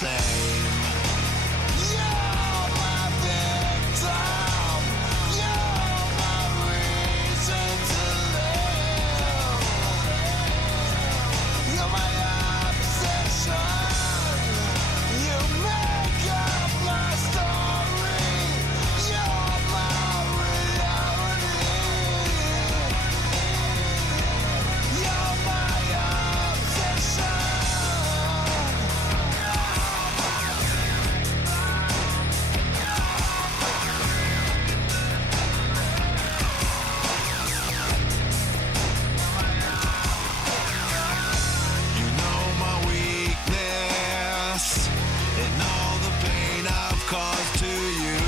same. You're my victim. You're my reason to live. You're my obsession. You make up my story. You're my reality. You're my obsession. You know my weakness and all the pain I've caused to you.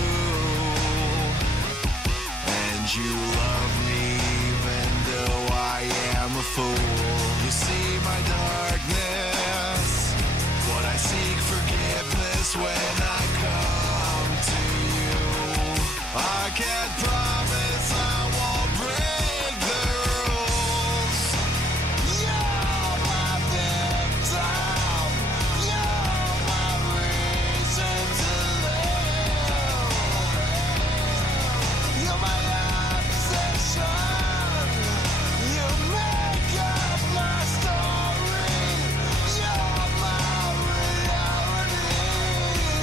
And you love me even though I am a fool. You see my darkness, what I seek forgiveness when I come to you. I can't promise I won't break the rules. You're my victim. You're my reason to live. You're my obsession. You make up my story. You're my reality.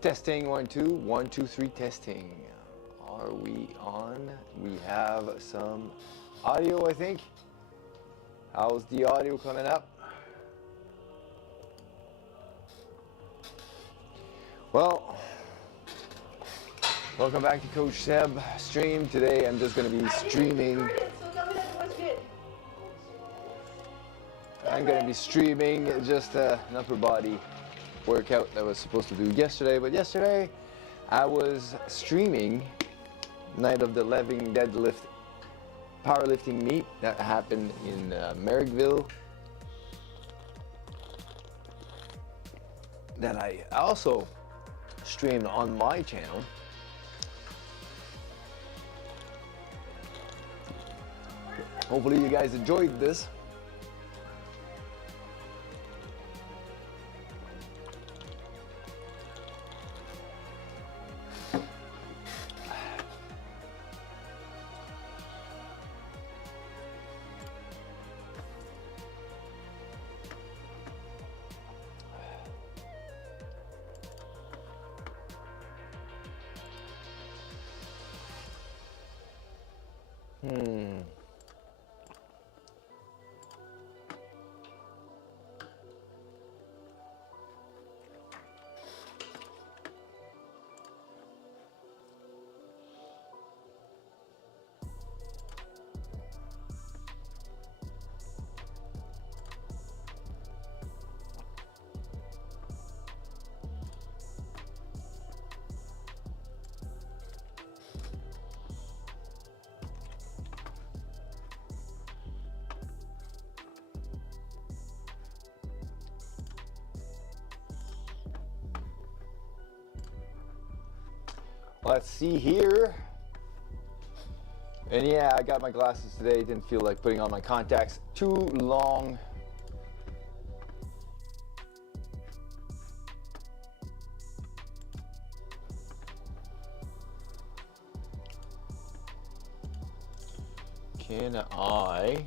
Testing 1 2 1 2 3 testing. Are we on? We have some audio, I think. How's the audio coming up? Well, welcome back to Coach Seb stream. Today I'm just going to be streaming. I'm going to be streaming just an upper body workout that I was supposed to do yesterday, but yesterday I was streaming night of the living deadlift powerlifting meet that happened in Merrickville, that I also streamed on my channel. Hopefully you guys enjoyed this. Let's see here. And yeah, I got my glasses today. Didn't feel like putting on my contacts too long. Can I?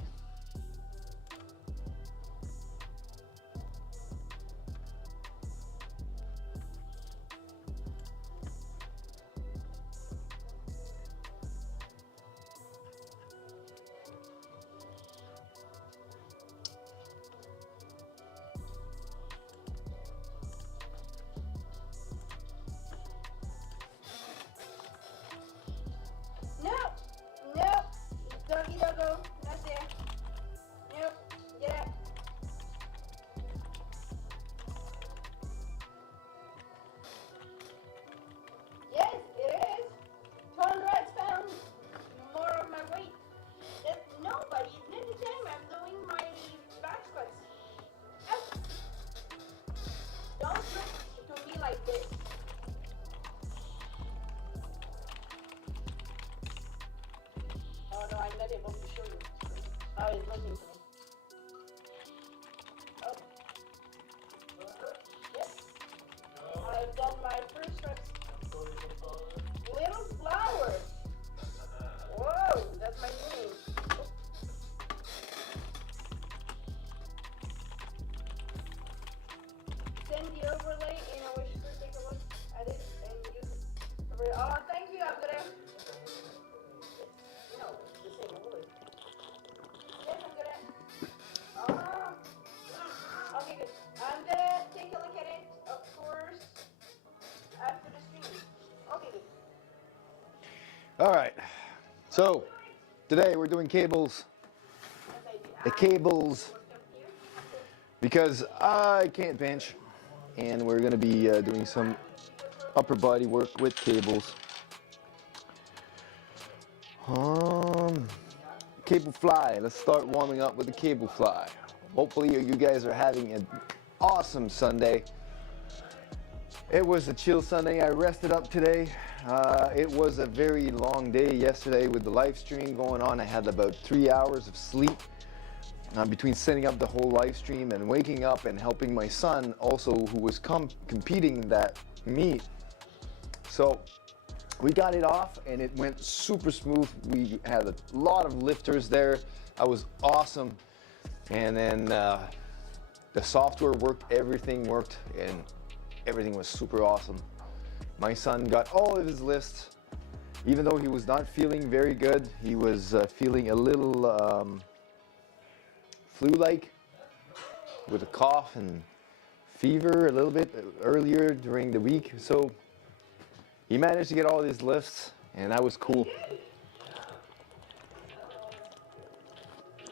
All right, so today we're doing cables, because I can't bench, and we're gonna be doing some upper body work with cables. Cable fly, let's start warming up with the cable fly. Hopefully you guys are having an awesome Sunday. It was a chill Sunday. I rested up today. It was a very long day yesterday with the live stream going on. I had about 3 hours of sleep between setting up the whole live stream and waking up and helping my son also, who was competing in that meet. So we got it off and it went super smooth. We had a lot of lifters there. That was awesome. And then The software worked, everything worked, and everything was super awesome. My son got all of his lifts, even though he was not feeling very good. He was feeling a little flu-like, with a cough and fever a little bit earlier during the week. So he managed to get all his lifts, and that was cool.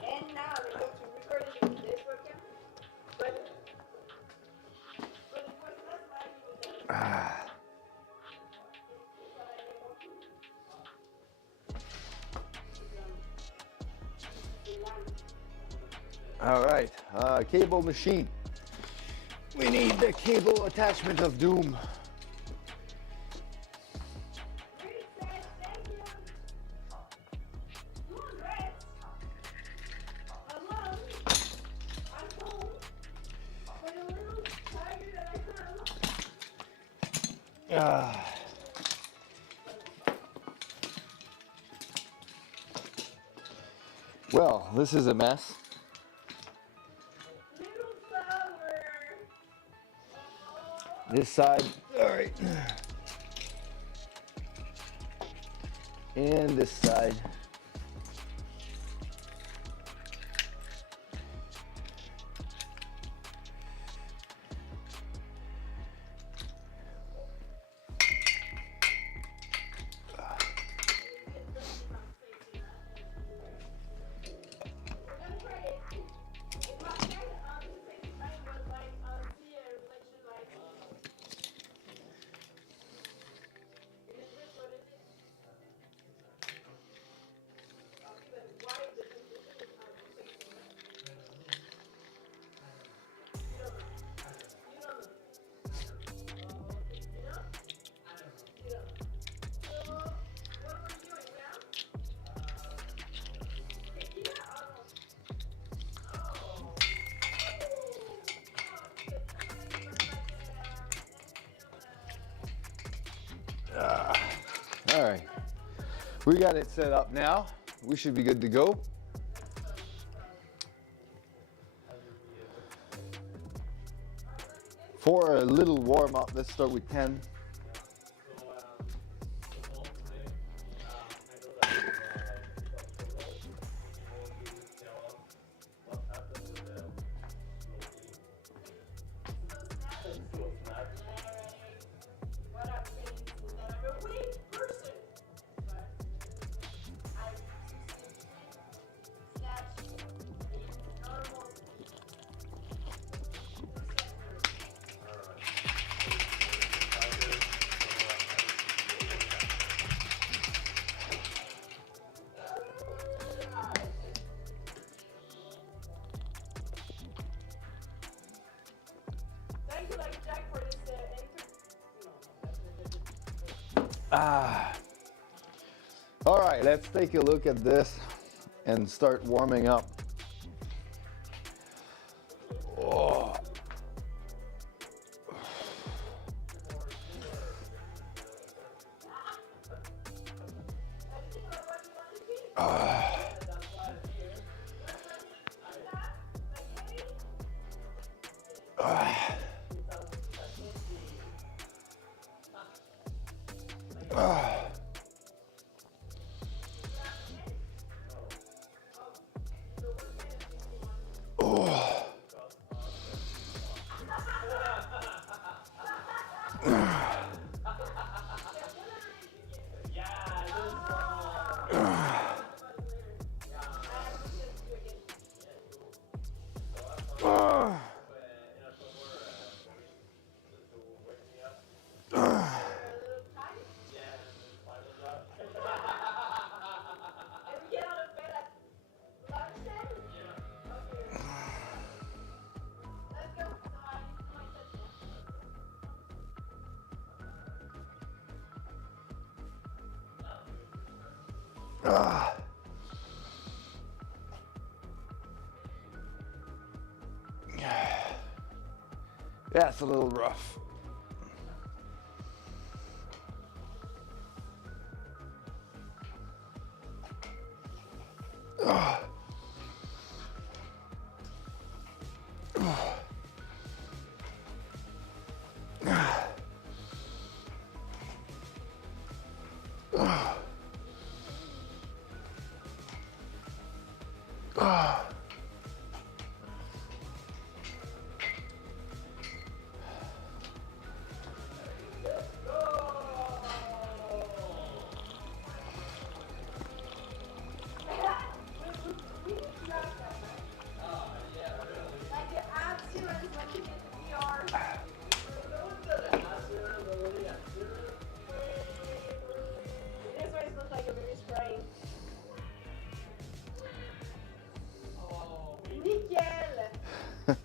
And now they go to recording this webcam. But it was less likely with that. All right, cable machine. We need the cable attachment of doom. Great, thank you. Doing great. Alone. I'm home. But a little tired that I am. Well, this is a mess. Little flower. This side, all right. And this side. All right, we got it set up now. We should be good to go. For a little warm up, let's start with 10. Thank you, like Jack, for this All right, let's take a look at this and start warming up. Oh. Yeah, it's a little rough. Like the abs you and when you get the VR. This always looks like a baby spray. Nickel!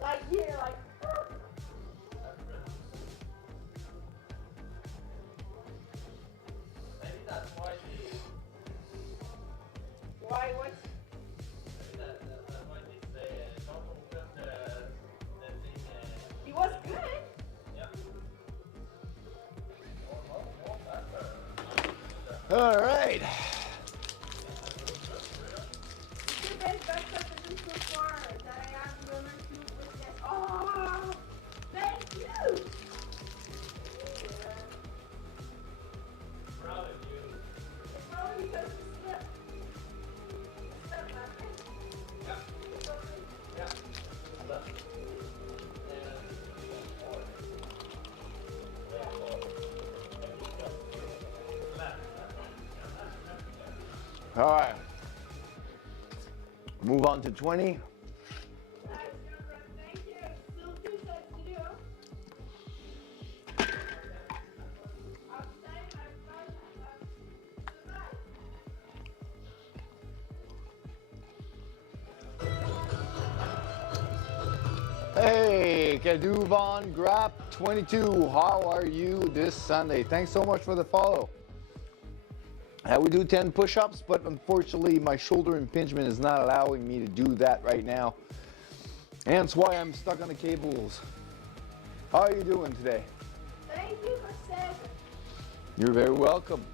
Like here, like. Why? What? He was good. All right. It's the best breakfast so far that I have learned to witness. Oh, thank you. Proud of you. It's probably because you slept. Slept last night. Yeah. It's okay. Yeah. All right. Move on to 20. Nice, girlfriend. Thank you. Still 2 sets to do. Outside, Hey, Kaduvan Grap 22. How are you this Sunday? Thanks so much for the follow. We do 10 push-ups, but unfortunately my shoulder impingement is not allowing me to do that right now. And that's why I'm stuck on the cables. How are you doing today? Thank you for 7. You're very welcome.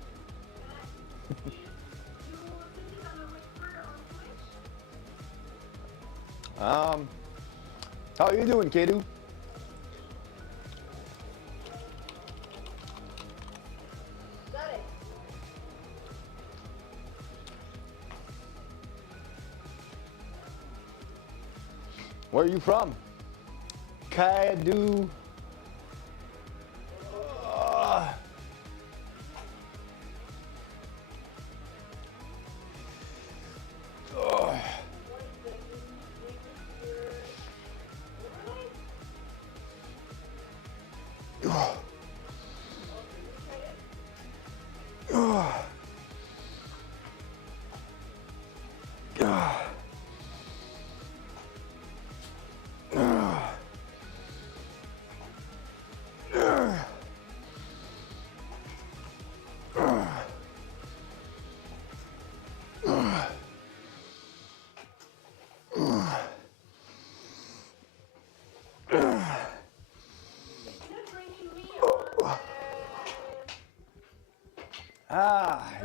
You did it on a whisper on Twitch? How are you doing, Kadu? Got it. Where are you from? Kadu.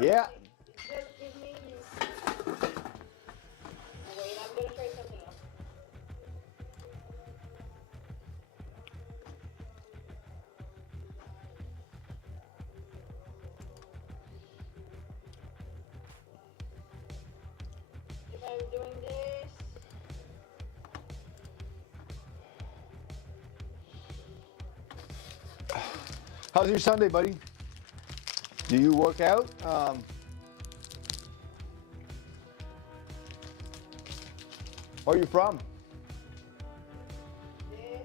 Yeah. Just give me. Wait, I'm gonna try something else. If I'm doing this. How's your Sunday, buddy? Do you work out? Where are you from? This.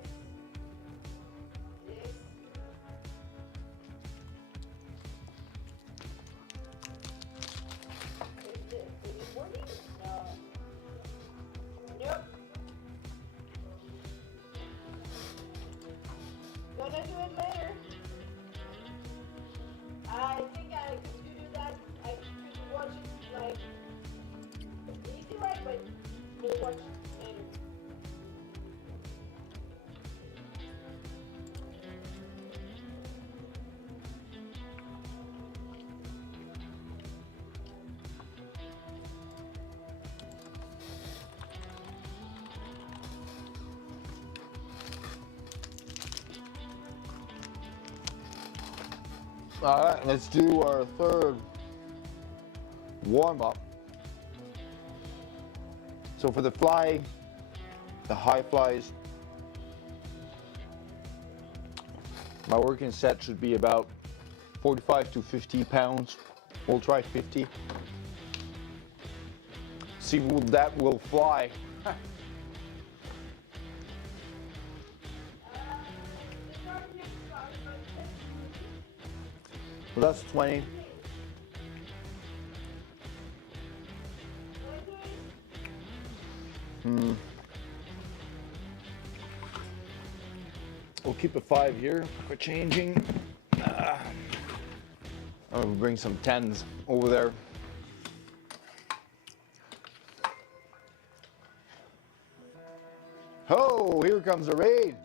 Is it working? No. Nope. Gonna do it later. I think I could do that. I could watch it like easy right, but we'll watch later. All right, let's do our third warm up. So for the fly, the high flies, my working set should be about 45 to 50 pounds. We'll try 50. See what that will fly. Well, that's 20. We'll keep a 5 here for changing. I'll bring some 10s over there. Oh, here comes a raid.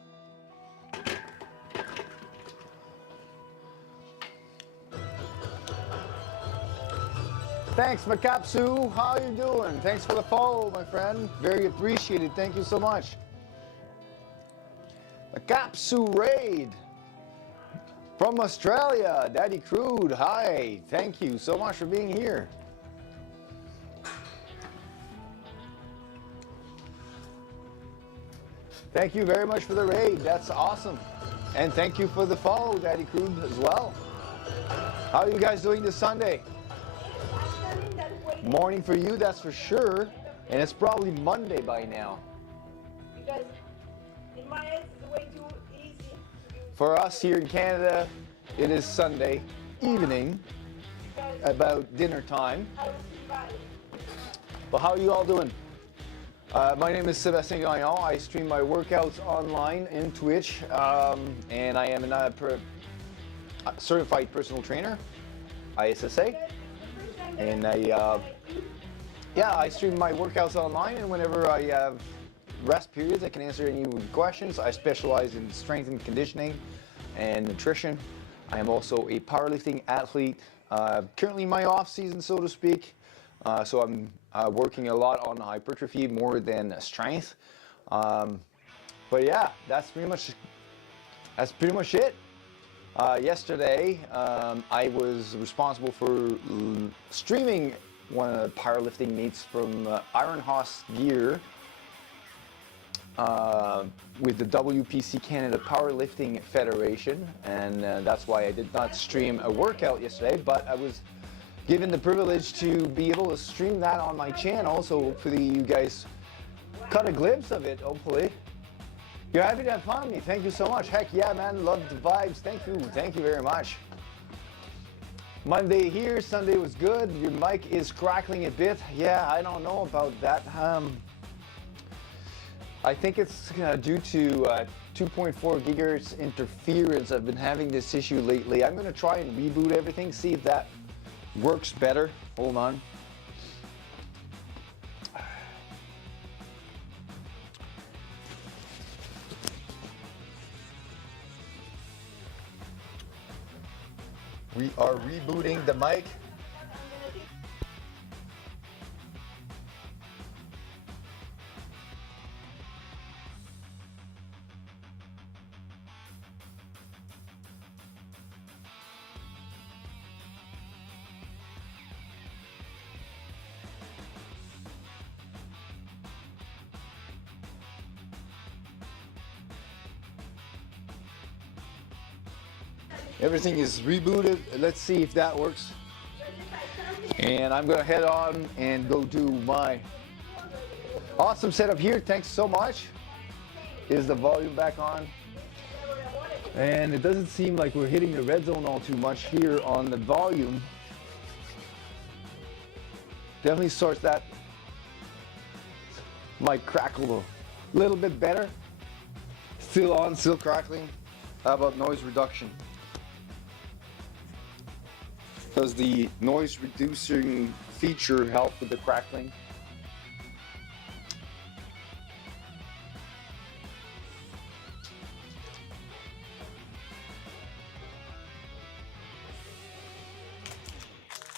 Thanks, Makapsu. How you doing? Thanks for the follow, my friend. Very appreciated. Thank you so much. Makapsu raid from Australia. Daddy Crude. Hi. Thank you so much for being here. Thank you very much for the raid. That's awesome. And thank you for the follow, Daddy Crude, as well. How are you guys doing this Sunday? Morning for you, that's for sure. And it's probably Monday by now. Because in my head it's way too easy to do. For us here in Canada, it is Sunday evening, about dinner time. I will survive. But how are you all doing? My name is Sébastien Gagnon. I stream my workouts online in Twitch, and I am a certified personal trainer, ISSA. And I stream my workouts online, and whenever I have rest periods, I can answer any questions. I specialize in strength and conditioning and nutrition. I am also a powerlifting athlete, currently in my off season, so to speak. So I'm working a lot on hypertrophy more than strength. But yeah, that's pretty much it. Yesterday, I was responsible for streaming one of the powerlifting meets from Iron Horse Gear with the WPC Canada Powerlifting Federation, and that's why I did not stream a workout yesterday, but I was given the privilege to be able to stream that on my channel, so hopefully you guys caught a glimpse of it, hopefully. You're happy to have found me. Thank you so much. Heck yeah, man. Love the vibes. Thank you. Thank you very much. Monday here. Sunday was good. Your mic is crackling a bit. Yeah, I don't know about that. I think it's due to 2.4 gigahertz interference. I've been having this issue lately. I'm going to try and reboot everything, see if that works better. Hold on. We are rebooting the mic. Everything is rebooted. Let's see if that works. And I'm gonna head on and go do my awesome setup here. Thanks so much. Is the volume back on? And it doesn't seem like we're hitting the red zone all too much here on the volume. Definitely starts that might crackle a little bit better. Still on, still crackling. How about noise reduction? Does the noise reducing feature help with the crackling?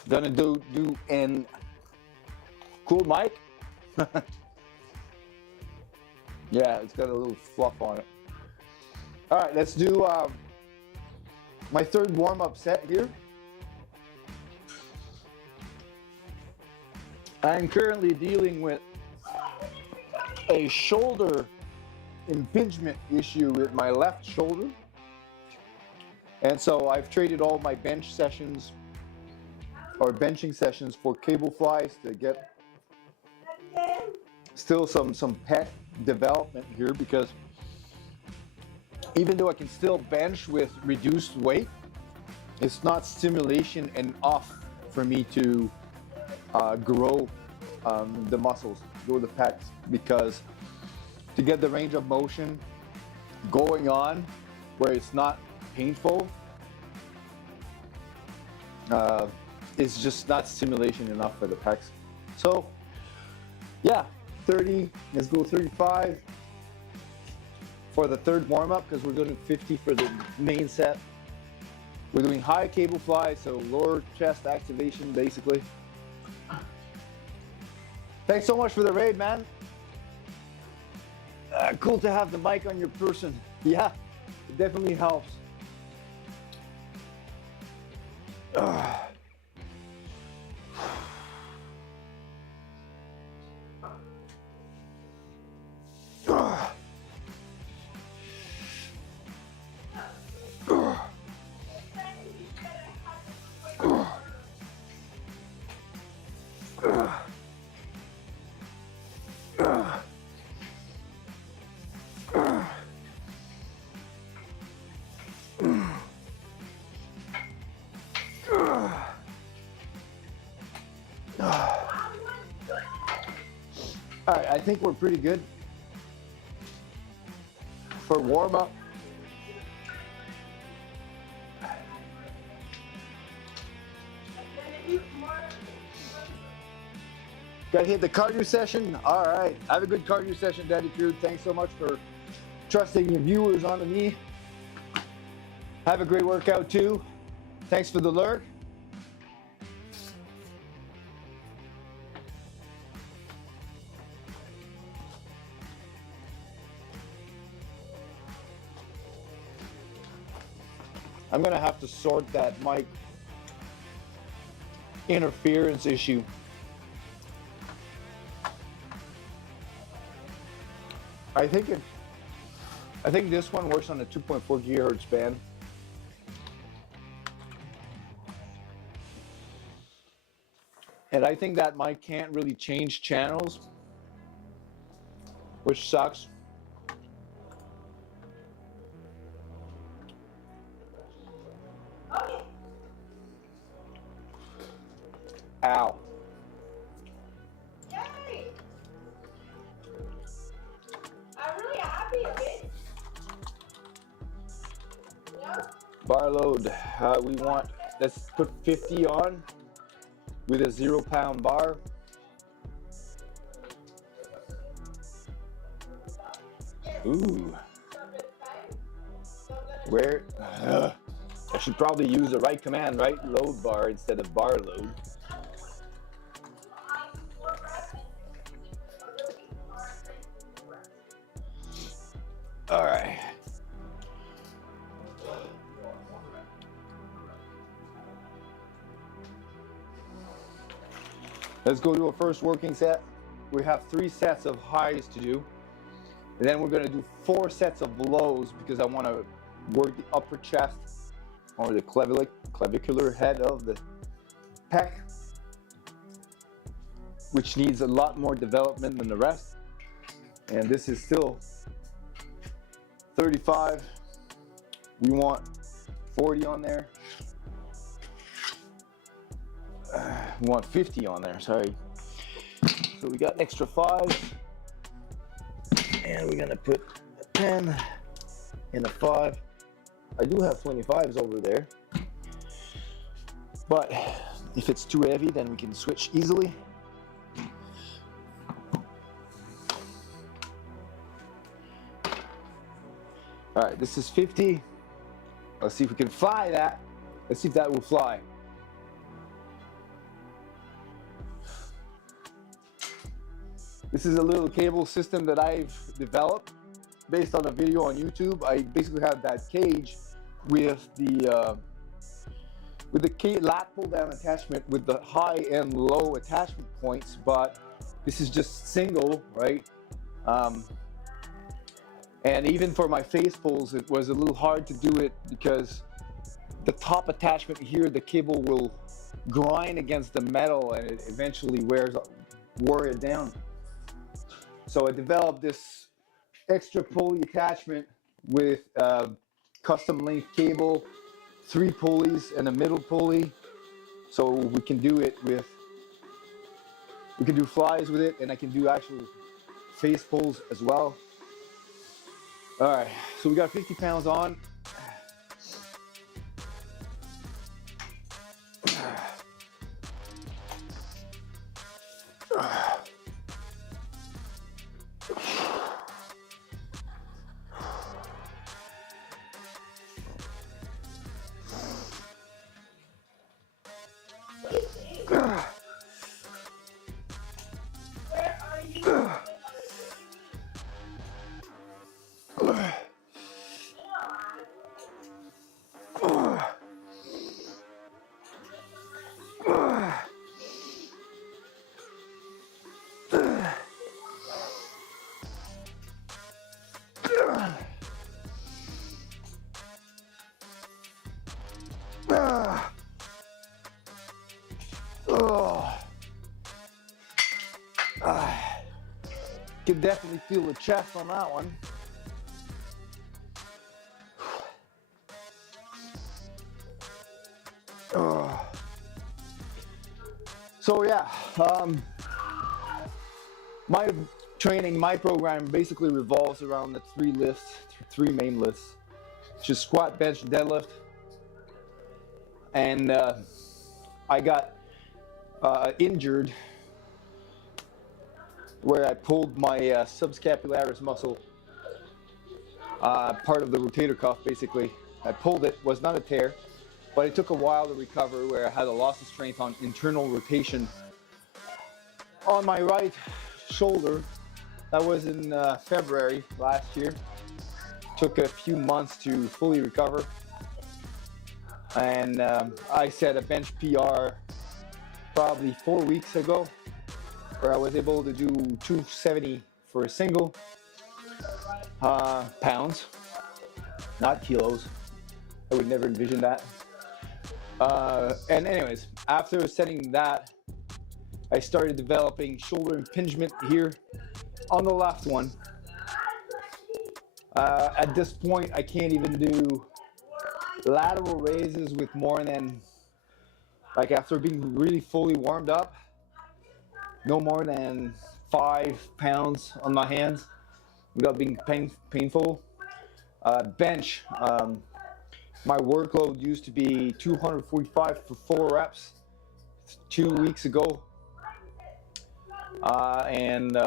Gonna do an cool mic. Yeah, it's got a little fluff on it. All right, let's do My third warm-up set here. I'm currently dealing with a shoulder impingement issue with my left shoulder. And so I've traded all my bench sessions or benching sessions for cable flies to get still some pec development here, because even though I can still bench with reduced weight, it's not stimulation enough for me to grow the muscles, grow the pecs, because to get the range of motion going on where it's not painful, it's just not stimulation enough for the pecs. So yeah, 30, let's go 35 for the third warm-up, because we're doing 50 for the main set. We're doing high cable fly, so lower chest activation basically. Thanks so much for the raid, man. Cool to have the mic on your person. Yeah, it definitely helps. All right, I think we're pretty good for warm up. Got to hit the cardio session. All right, have a good cardio session, Daddy Crew. Thanks so much for trusting your viewers onto me. Have a great workout too. Thanks for the lurk. I'm gonna have to sort that mic interference issue. I think this one works on a 2.4 gigahertz band. And I think that mic can't really change channels, which sucks. Okay. Ow. Yay! I'm really happy a bit. Yeah. Bar load, we want, let's put 50 on with a 0-pound bar. Ooh. Where? I should probably use the right command, right? Load bar instead of bar load. All right. Let's go to a first working set. We have 3 sets of highs to do. And then we're gonna do 4 sets of lows, because I wanna work the upper chest or the clavicular head of the pec, which needs a lot more development than the rest. And this is still 35. We want 40 on there. We want 50 on there, sorry. So we got extra 5. And we're gonna put a 10 and a 5. I do have 25s over there. But if it's too heavy, then we can switch easily. All right, this is 50. Let's see if we can fly that. Let's see if that will fly. This is a little cable system that I've developed based on a video on YouTube. I basically have that cage with the lat pull down attachment with the high and low attachment points, but this is just single, right? Um, and even for my face pulls, it was a little hard to do it because the top attachment here, the cable will grind against the metal and it eventually wore it down. So I developed this extra pulley attachment with custom length cable, 3 pulleys and a middle pulley. So we can do flies with it, and I can do actual face pulls as well. All right, so we got 50 pounds on. Can definitely feel the chest on that one. So yeah, my training, my program basically revolves around the 3 lifts, 3 main lifts, which is squat, bench, deadlift. And I got injured where I pulled my subscapularis muscle, part of the rotator cuff basically. I pulled it, was not a tear, but it took a while to recover, where I had a loss of strength on internal rotation on my right shoulder. That was in February last year. Took a few months to fully recover. And I set a bench PR probably 4 weeks ago, where I was able to do 270 for a single, pounds, not kilos. I would never envision that. And anyways, after setting that, I started developing shoulder impingement here on the left one. At this point, I can't even do lateral raises with more than, like, after being really fully warmed up, no more than 5 pounds on my hands without being painful. Bench, my workload used to be 245 for 4 reps 2 weeks ago. And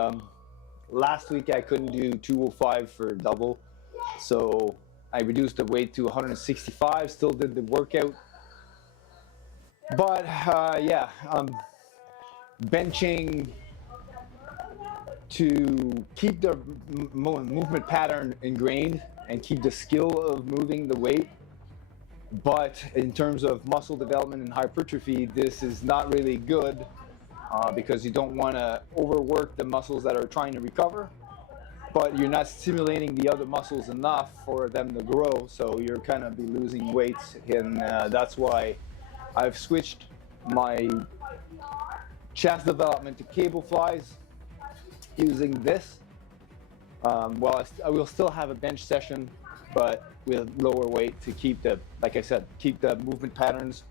last week I couldn't do 205 for double. So I reduced the weight to 165, still did the workout. But yeah, benching to keep the movement pattern ingrained and keep the skill of moving the weight. But in terms of muscle development and hypertrophy, this is not really good because you don't want to overwork the muscles that are trying to recover, but you're not stimulating the other muscles enough for them to grow, so you're kind of be losing weights, and that's why I've switched my chest development to cable flies using this. Well, I will still have a bench session, but with lower weight to keep the, like I said, keep the movement patterns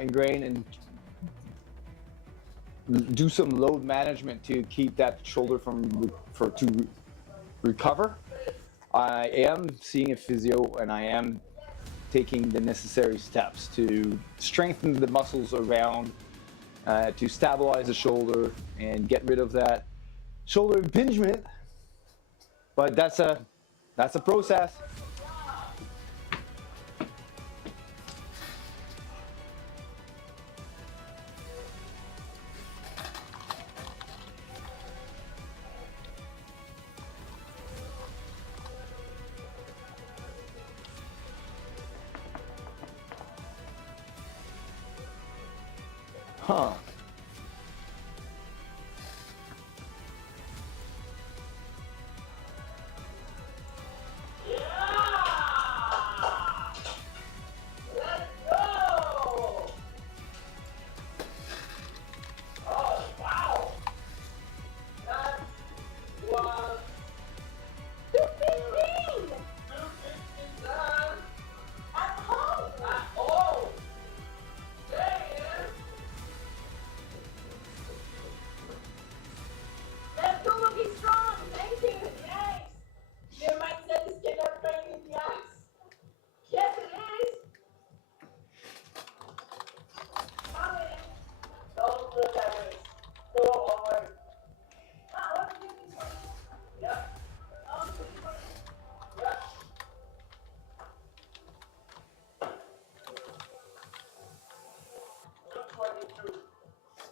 ingrained, and do some load management to keep that shoulder to recover. I am seeing a physio, and I am taking the necessary steps to strengthen the muscles around, to stabilize the shoulder and get rid of that shoulder impingement. But that's a process. Huh. Let's go looking strong. Thank you. Nice. Your mindset is cannot pain in the ass. Yes, it is. Come in. Don't look at it. Go over. Ah, what are you doing for? Yep. Yep.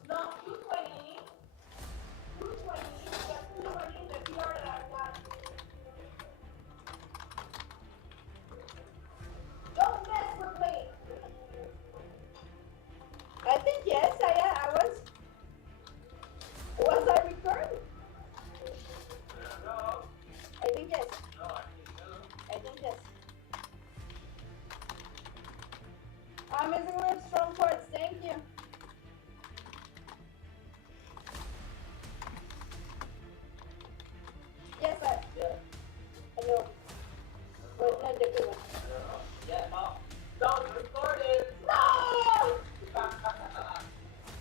No, 220. 220. That's 220 is the PR that I've got. Don't mess with me. I think yes, I was. Was I recording? I think yes. I think yes. Amazing lift, strong quads. Thank you. Yes, I know. But not the good one. Don't record it. No!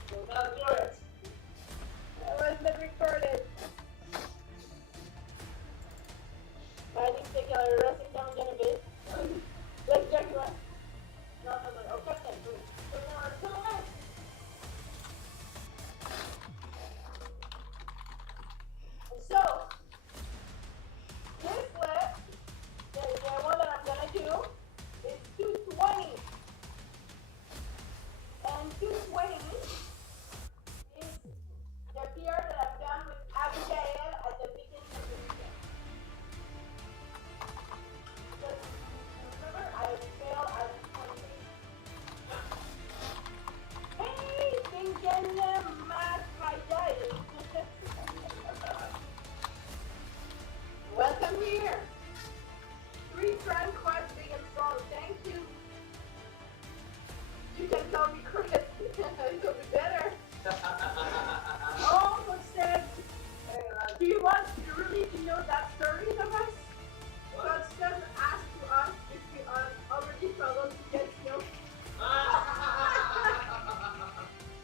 Do not do it. I was not recorded. I need to take a resting down again a bit. Like Jaguar. No, oh, Captain. 2 more, 2 more. So, this lift, the one that I'm gonna do, is 220. And 220 is the PR that I've done with Abigail at the beginning of the weekend. Because remember, I failed at 20. Hey, thinking math high. Welcome here. 3 front quads, big and strong. Thank you. You can call me Chris. It'll be better. Oh, footsteps. Do you want really to know that story of us? Footsteps asked to us if we are already struggled to get snow.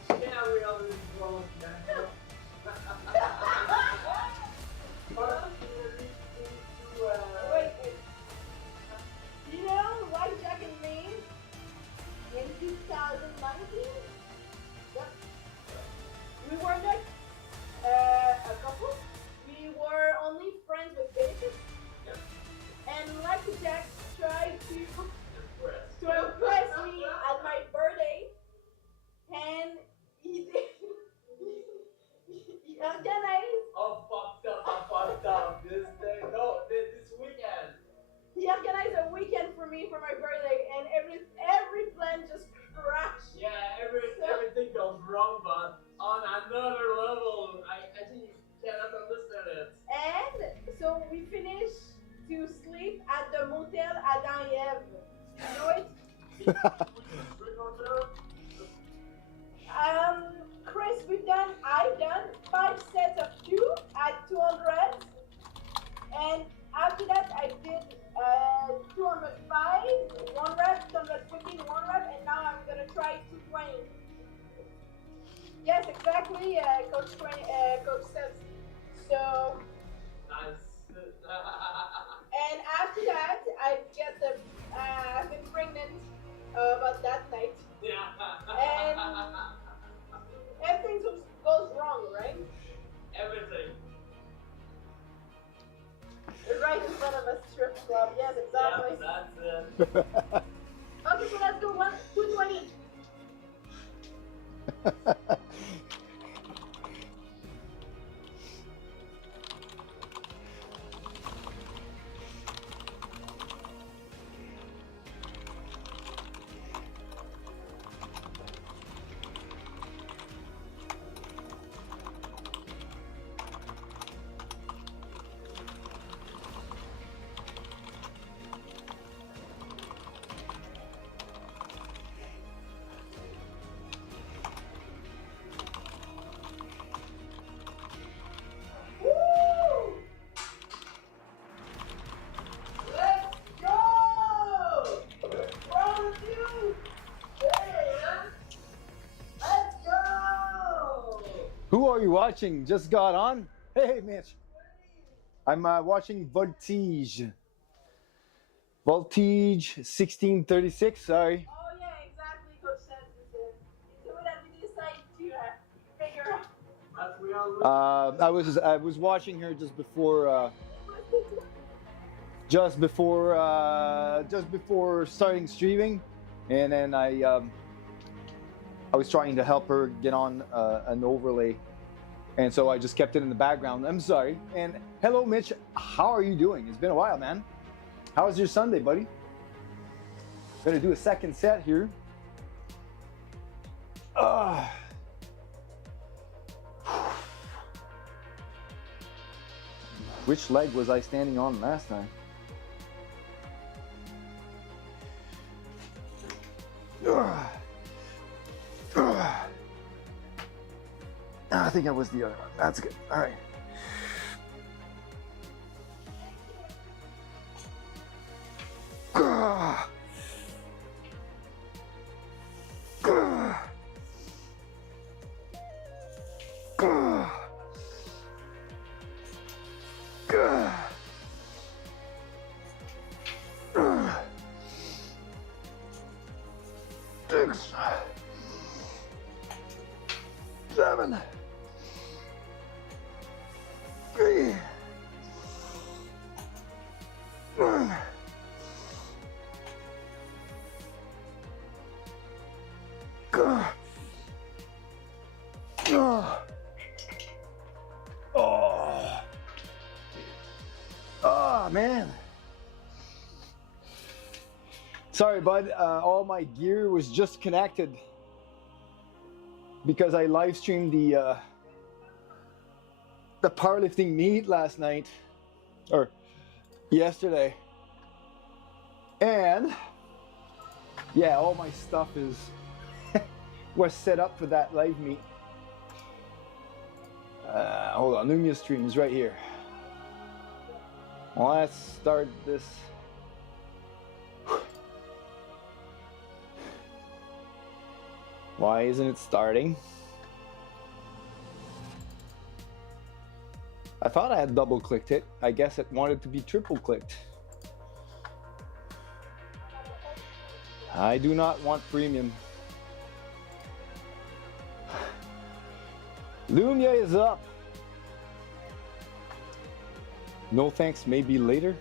Yeah, we already closed that. Wait. You know why Jack and me in 2019? Yep. We were not a couple. We were only friends with benefits. Yep. And like Jack tried to impress me at my birthday, and he did. He organized. Oh, fucked up. This day, no, this weekend. He organized a weekend for me for my birthday, and every plan just crashed. Yeah, everything goes wrong, but on another level, I think you cannot understand it. And so we finished to sleep at the motel Adam et Ève. You know it? Chris, I've done 5 sets of 2 at 200, and after that I did 205, 1 rep, 215, 1 rep, and now I'm gonna try 220. Yes, exactly, Coach says. So, Nice. and after that, I've been pregnant about that night. Yeah. And everything goes wrong, right? Everything. Right in front of a strip club. Yes, exactly. Yeah, that's it. Okay, so let's go 220. are you watching? Just got on? Hey, Mitch. I'm watching Voltige. Voltige 1636, sorry. Oh yeah, exactly. Coach says it's the way that we decide to figure out. But we always I was watching her just before starting streaming, and then I was trying to help her get on an overlay, and so I just kept it in the background. I'm sorry. And hello, Mitch. How are you doing? It's been a while, man. How was your Sunday, buddy? Gonna do a second set here. Which leg was I standing on last time? I think I was the other one. That's good. All right. Six, 7, 3, 1. Oh man. Sorry, bud. All my gear was just connected because I live streamed the powerlifting meet last night or yesterday, and yeah, all my stuff is was set up for that live meet. Hold on, Lumia stream is right here. Let's start this. Why isn't it starting? I thought I had double clicked it. I guess it wanted to be triple clicked. I do not want premium. Lumia is up. No thanks, maybe later.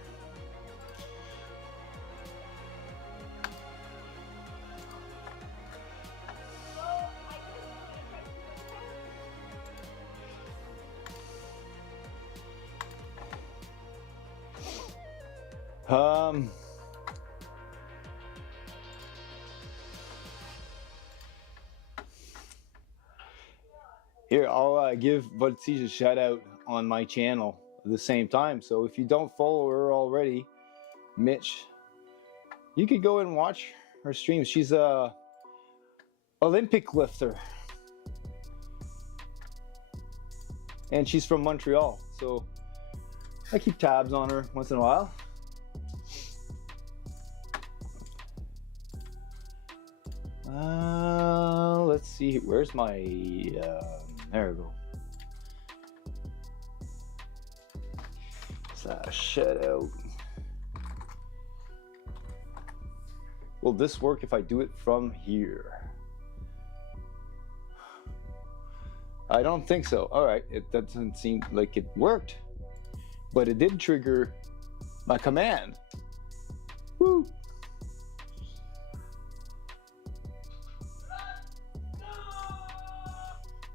Here, I'll give Voltige a shout out on my channel at the same time. So if you don't follow her already, Mitch, you could go and watch her streams. She's a Olympic lifter, and she's from Montreal. So I keep tabs on her once in a while. Let's see, where's my, there we go. Shout out. Will this work if I do it from here? I don't think so. All right, it doesn't seem like it worked, but it did trigger my command. Woo!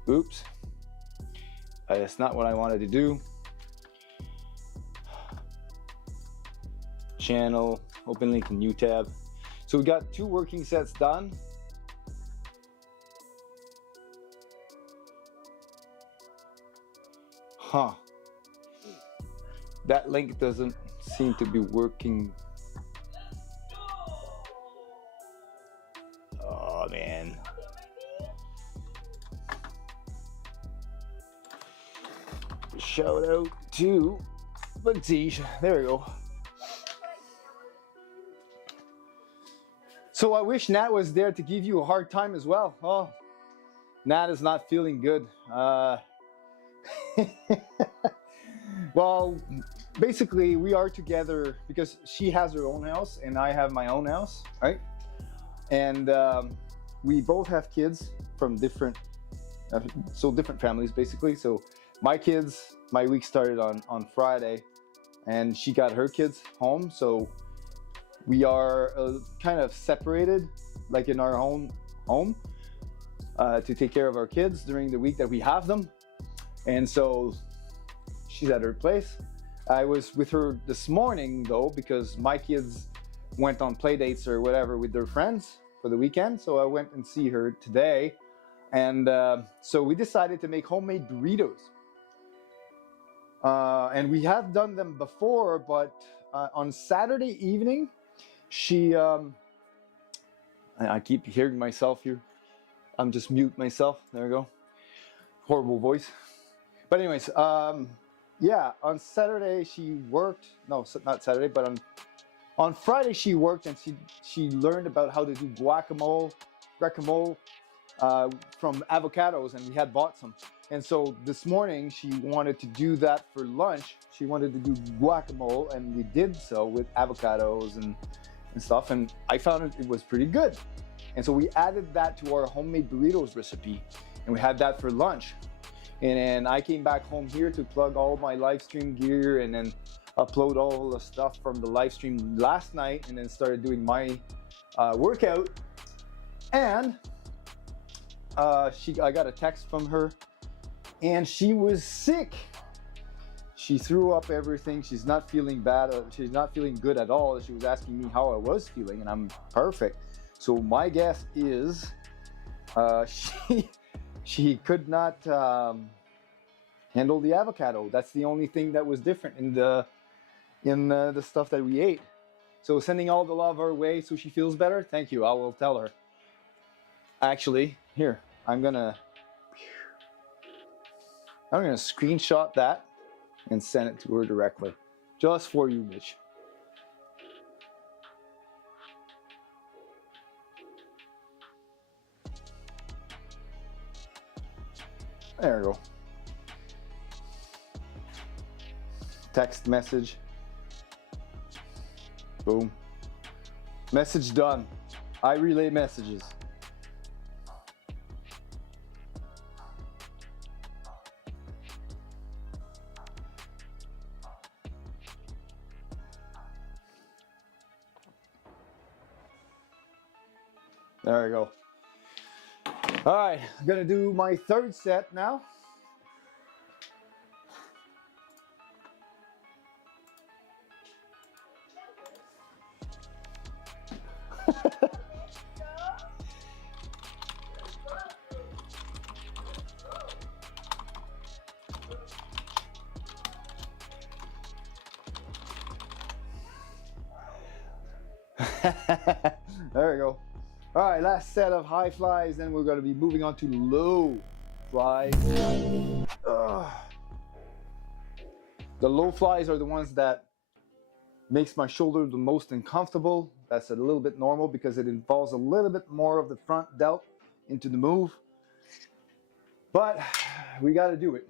Oops. That's not what I wanted to do. Channel, open link, new tab. So we got 2 working sets done. Huh. That link doesn't seem to be working. Oh man. Shout out to Voltige. There we go. So I wish Nat was there to give you a hard time as well. Oh, Nat is not feeling good. Well, basically, we are together because she has her own house and I have my own house, right? And we both have kids from different families, basically. So my week started on Friday, and she got her kids home. So we are kind of separated, like in our own home, to take care of our kids during the week that we have them. And so she's at her place. I was with her this morning though, because my kids went on play dates or whatever with their friends for the weekend. So I went and see her today. And so we decided to make homemade burritos. And we have done them before, but on Saturday evening, I keep hearing myself here. I'm just mute myself. There we go. Horrible voice. But anyways, yeah, on Saturday she worked. No, not Saturday, but on Friday she worked, and she learned about how to do guacamole from avocados, and we had bought some. And so this morning she wanted to do that for lunch. She wanted to do guacamole, and we did so with avocados and stuff, and I found it was pretty good. And so we added that to our homemade burritos recipe, and we had that for lunch. And then I came back home here to plug all my live stream gear and then upload all the stuff from the live stream last night, and then started doing my workout. And I got a text from her, and she was sick. She threw up everything. She's not feeling bad. She's not feeling good at all. She was asking me how I was feeling, and I'm perfect. So my guess is she could not handle the avocado. That's the only thing that was different in the stuff that we ate. So sending all the love our way so she feels better. Thank you. I will tell her. Actually, here, I'm gonna screenshot that and send it to her directly, just for you, Mitch. There we go. Text message. Boom. Message done. I relay messages. There we go. All right, I'm gonna do my third set now. There we go. All right, last set of high flies, then we're going to be moving on to low flies. The low flies are the ones that makes my shoulder the most uncomfortable. That's a little bit normal because it involves a little bit more of the front delt into the move. But we got to do it.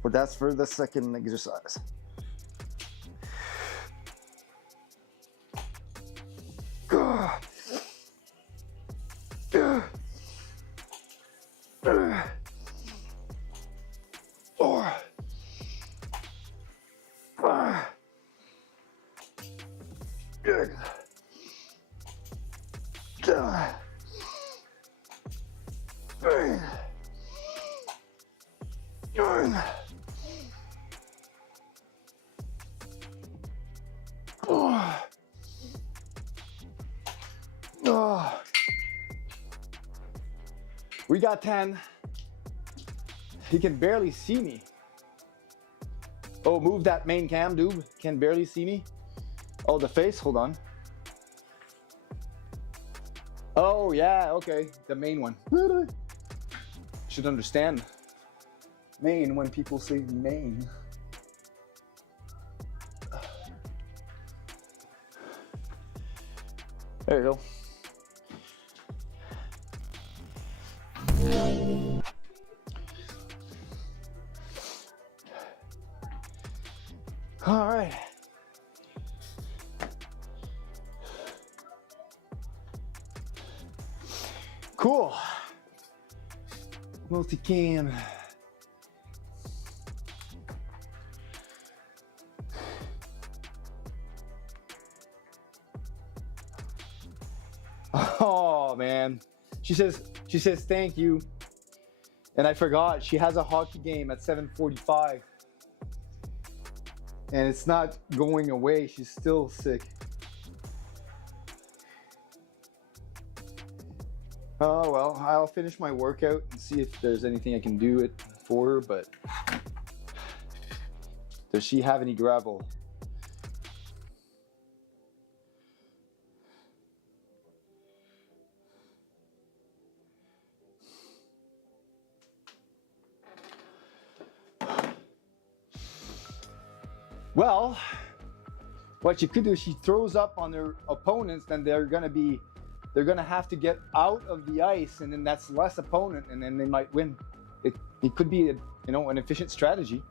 But that's for the second exercise. We got 10. He can barely see me. Oh, move that main cam, dude. Can barely see me. Oh, the face, hold on. Oh, yeah, okay, the main one. Should understand main when people say main. There you go. All right. Cool. Multi-cam. Oh man. She says thank you. And I forgot she has a hockey game at 7:45. And it's not going away. She's still sick. Oh well, I'll finish my workout and see if there's anything I can do it for her, but does she have any gravel? Well, what you could do is she throws up on their opponents, then they're gonna have to get out of the ice, and then that's less opponent, and then they might win. It could be an efficient strategy.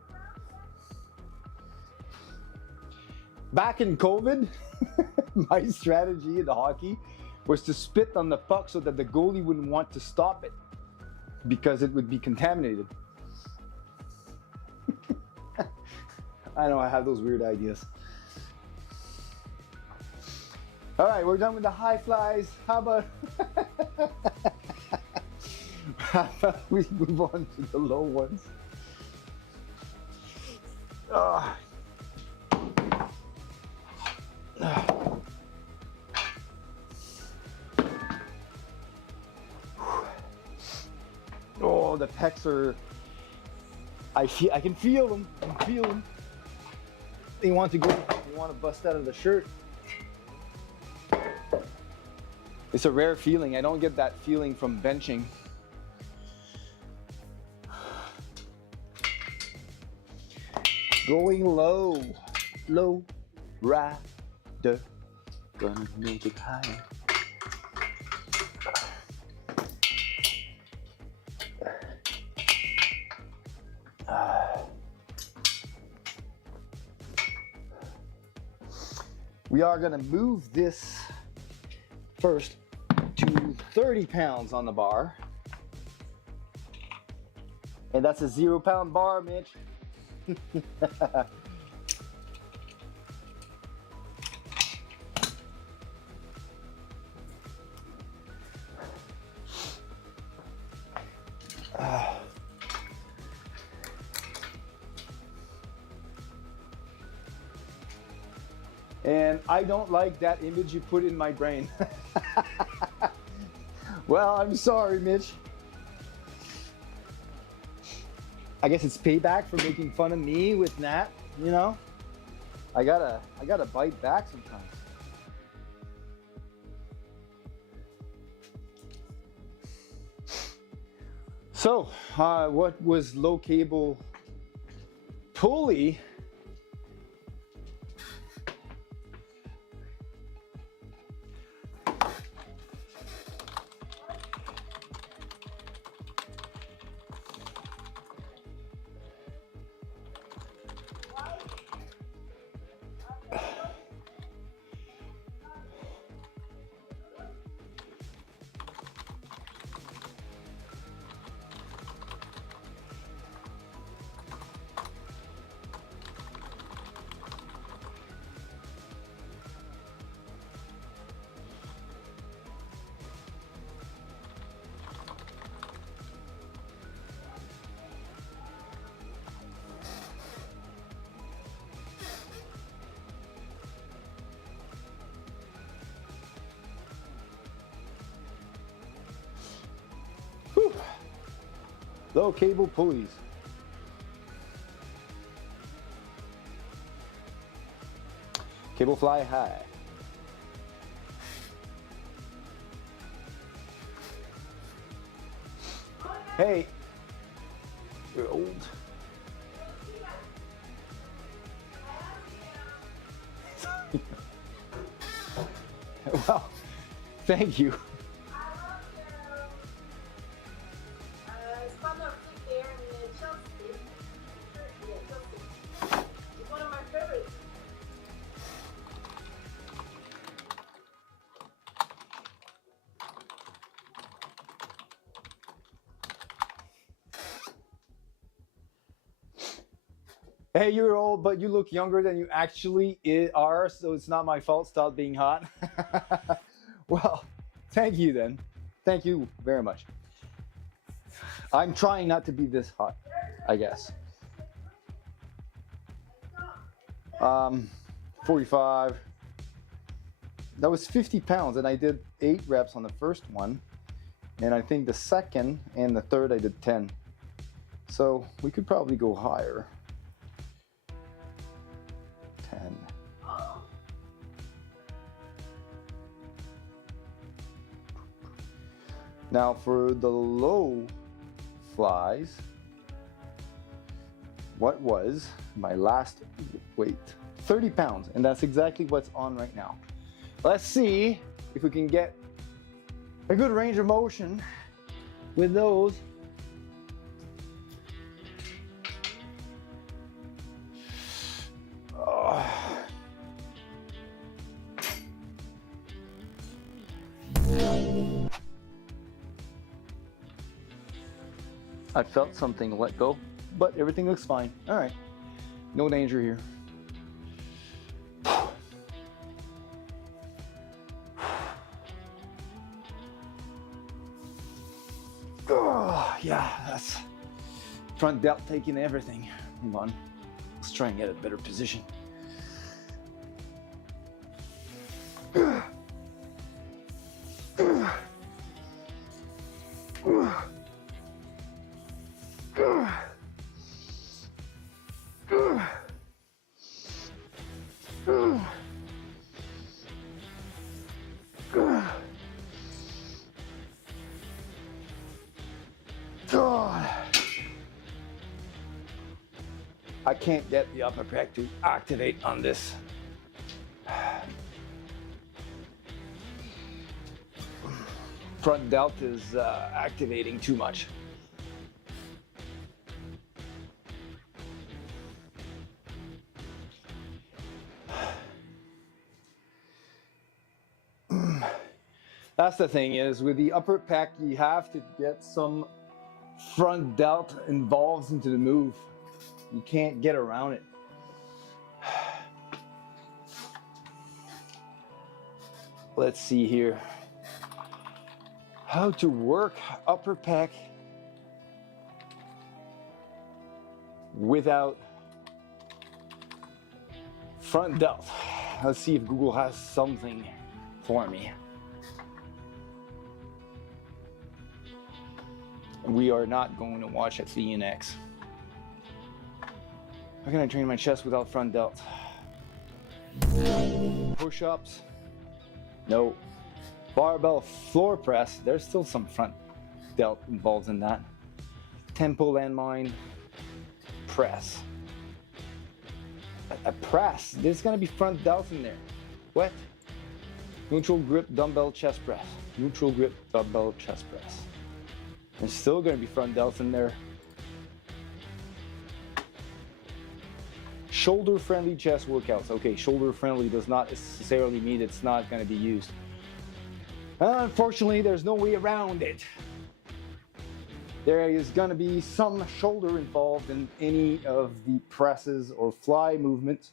Back in COVID, my strategy in the hockey was to spit on the puck so that the goalie wouldn't want to stop it because it would be contaminated. I know I have those weird ideas. All right, we're done with the high flies. How about we move on to the low ones? Oh, the pecs are. I can feel them. I can feel them. They want to go. They want to bust out of the shirt. It's a rare feeling. I don't get that feeling from benching. Going low, rider, gonna make it higher. We are gonna move this first to 30 pounds on the bar. And that's a 0 pound bar, Mitch. And I don't like that image you put in my brain. Well, I'm sorry, Mitch. I guess it's payback for making fun of me with Nat, you know? I gotta bite back sometimes. So, what was low cable pulley? Whew. Low cable pulleys. Cable fly high. Hey, you're old. Well, Thank you. I love the spanner stick there in Chelsea. Yeah, Chelsea. It's one of my favorites. Hey, you're old, but you look younger than you actually are, so it's not my fault. Stop being hot. Well, thank you then. Thank you very much. I'm trying not to be this hot, I guess. 45. That was 50 pounds, and I did 8 reps on the first one. And I think the second and the third I did 10. So we could probably go higher. 10. Now for the low flies, what was my last weight? 30 pounds, and that's exactly what's on right now. Let's see if we can get a good range of motion with those. I felt something let go, but everything looks fine. All right, no danger here. Oh, yeah, that's front delt taking everything. Hold on, let's try and get a better position. God, I can't get the upper pec to activate on this. Front delt is activating too much. That's the thing is, with the upper pec, you have to get some front delt involved into the move. You can't get around it. Let's see here. How to work upper pec without front delt. Let's see if Google has something for me. We are not going to watch at CNX. How can I train my chest without front delt? Push-ups? No. Barbell floor press, there's still some front delt involved in that. Tempo landmine, press. A press, there's gonna be front delt in there. What? Neutral grip dumbbell chest press. Neutral grip dumbbell chest press. There's still gonna be front delts in there. Shoulder friendly chest workouts. Okay, shoulder friendly does not necessarily mean it's not gonna be used. Unfortunately, there's no way around it. There is gonna be some shoulder involved in any of the presses or fly movements.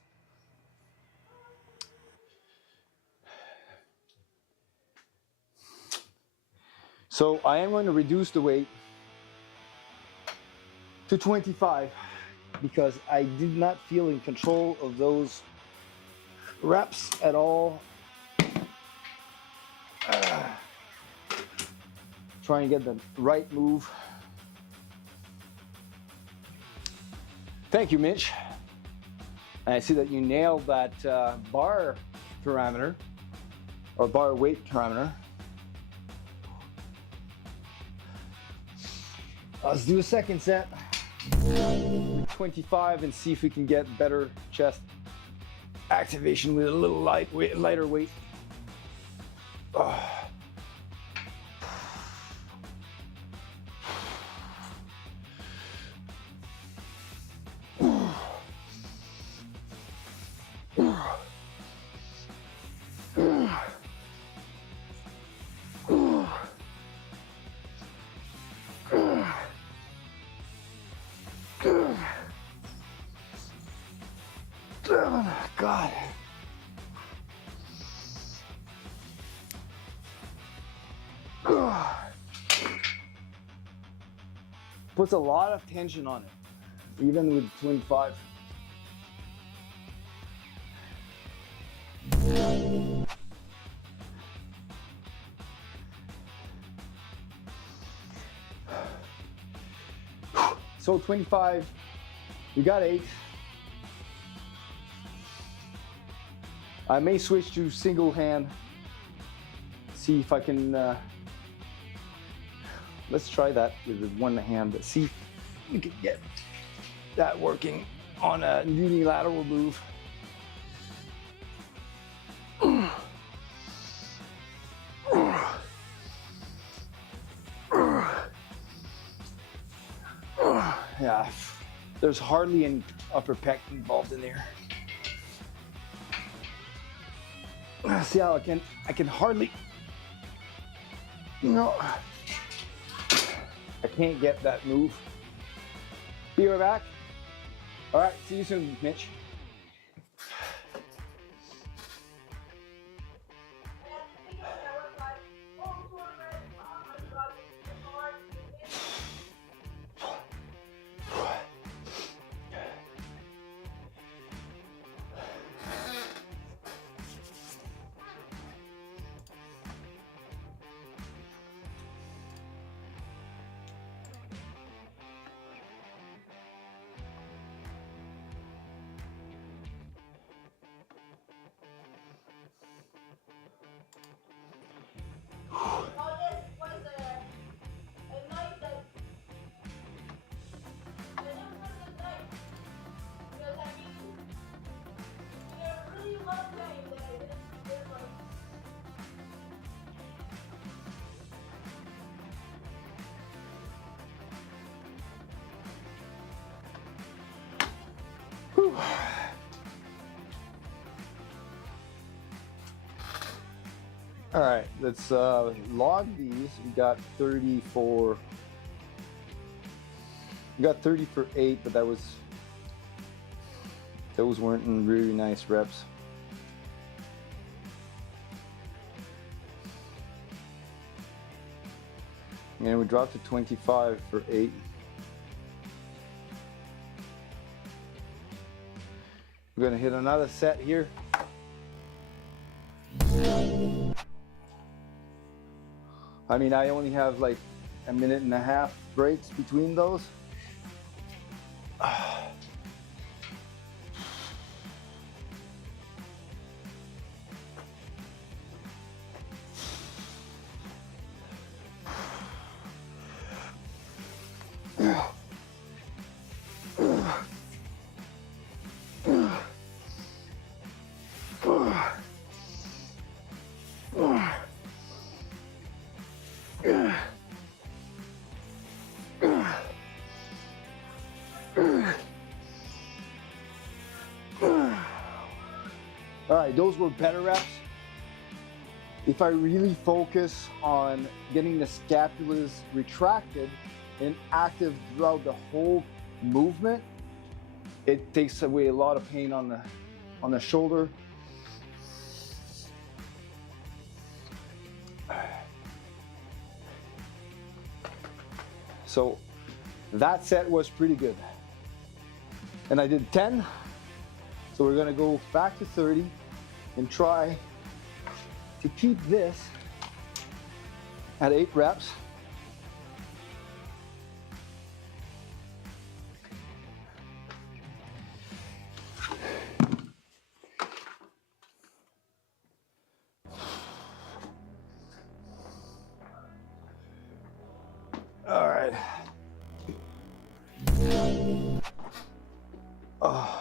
So I am going to reduce the weight to 25 because I did not feel in control of those reps at all. Try and get the right move. Thank you, Mitch. And I see that you nailed that bar parameter or bar weight parameter. Let's do a second set. 25 and see if we can get better chest activation with a little lighter weight. Oh, God. Puts a lot of tension on it, even with 25. So 25, we got 8. I may switch to single hand, see if I can, let's try that with one hand, see if we can get that working on a unilateral move. Yeah, there's hardly any upper pec involved in there. See how I can hardly, no, I can't get that move. Be right back. All right, see you soon, Mitch. Whew. All right, let's log these. We got 30 for, we got 30 for 8, but those weren't in really nice reps. And we dropped to 25 for 8. We're gonna hit another set here. I mean, I only have like a minute and a half breaks between those. All right, those were better reps. If I really focus on getting the scapulas retracted and active throughout the whole movement, it takes away a lot of pain on the shoulder. So that set was pretty good. And I did 10. So we're gonna go back to 30 and try to keep this at 8 reps. All right. Oh.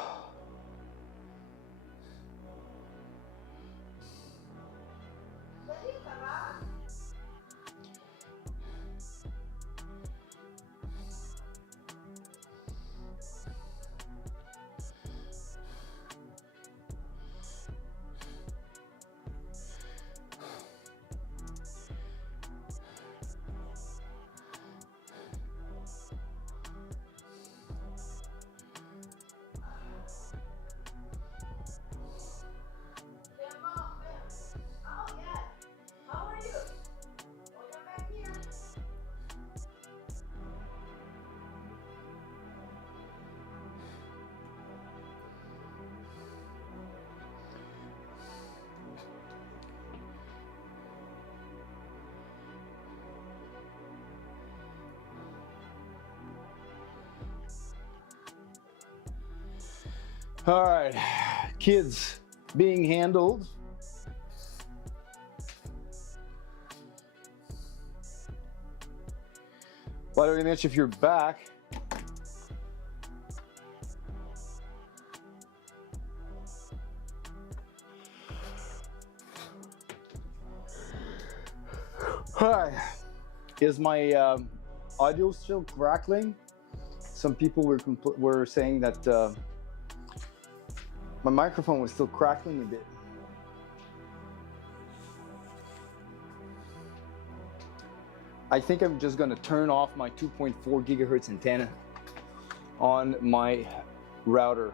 All right, kids being handled. By the way, Mitch, if you're back, hi, is my audio still crackling? Some people were saying that my microphone was still crackling a bit. I think I'm just gonna turn off my 2.4 gigahertz antenna on my router.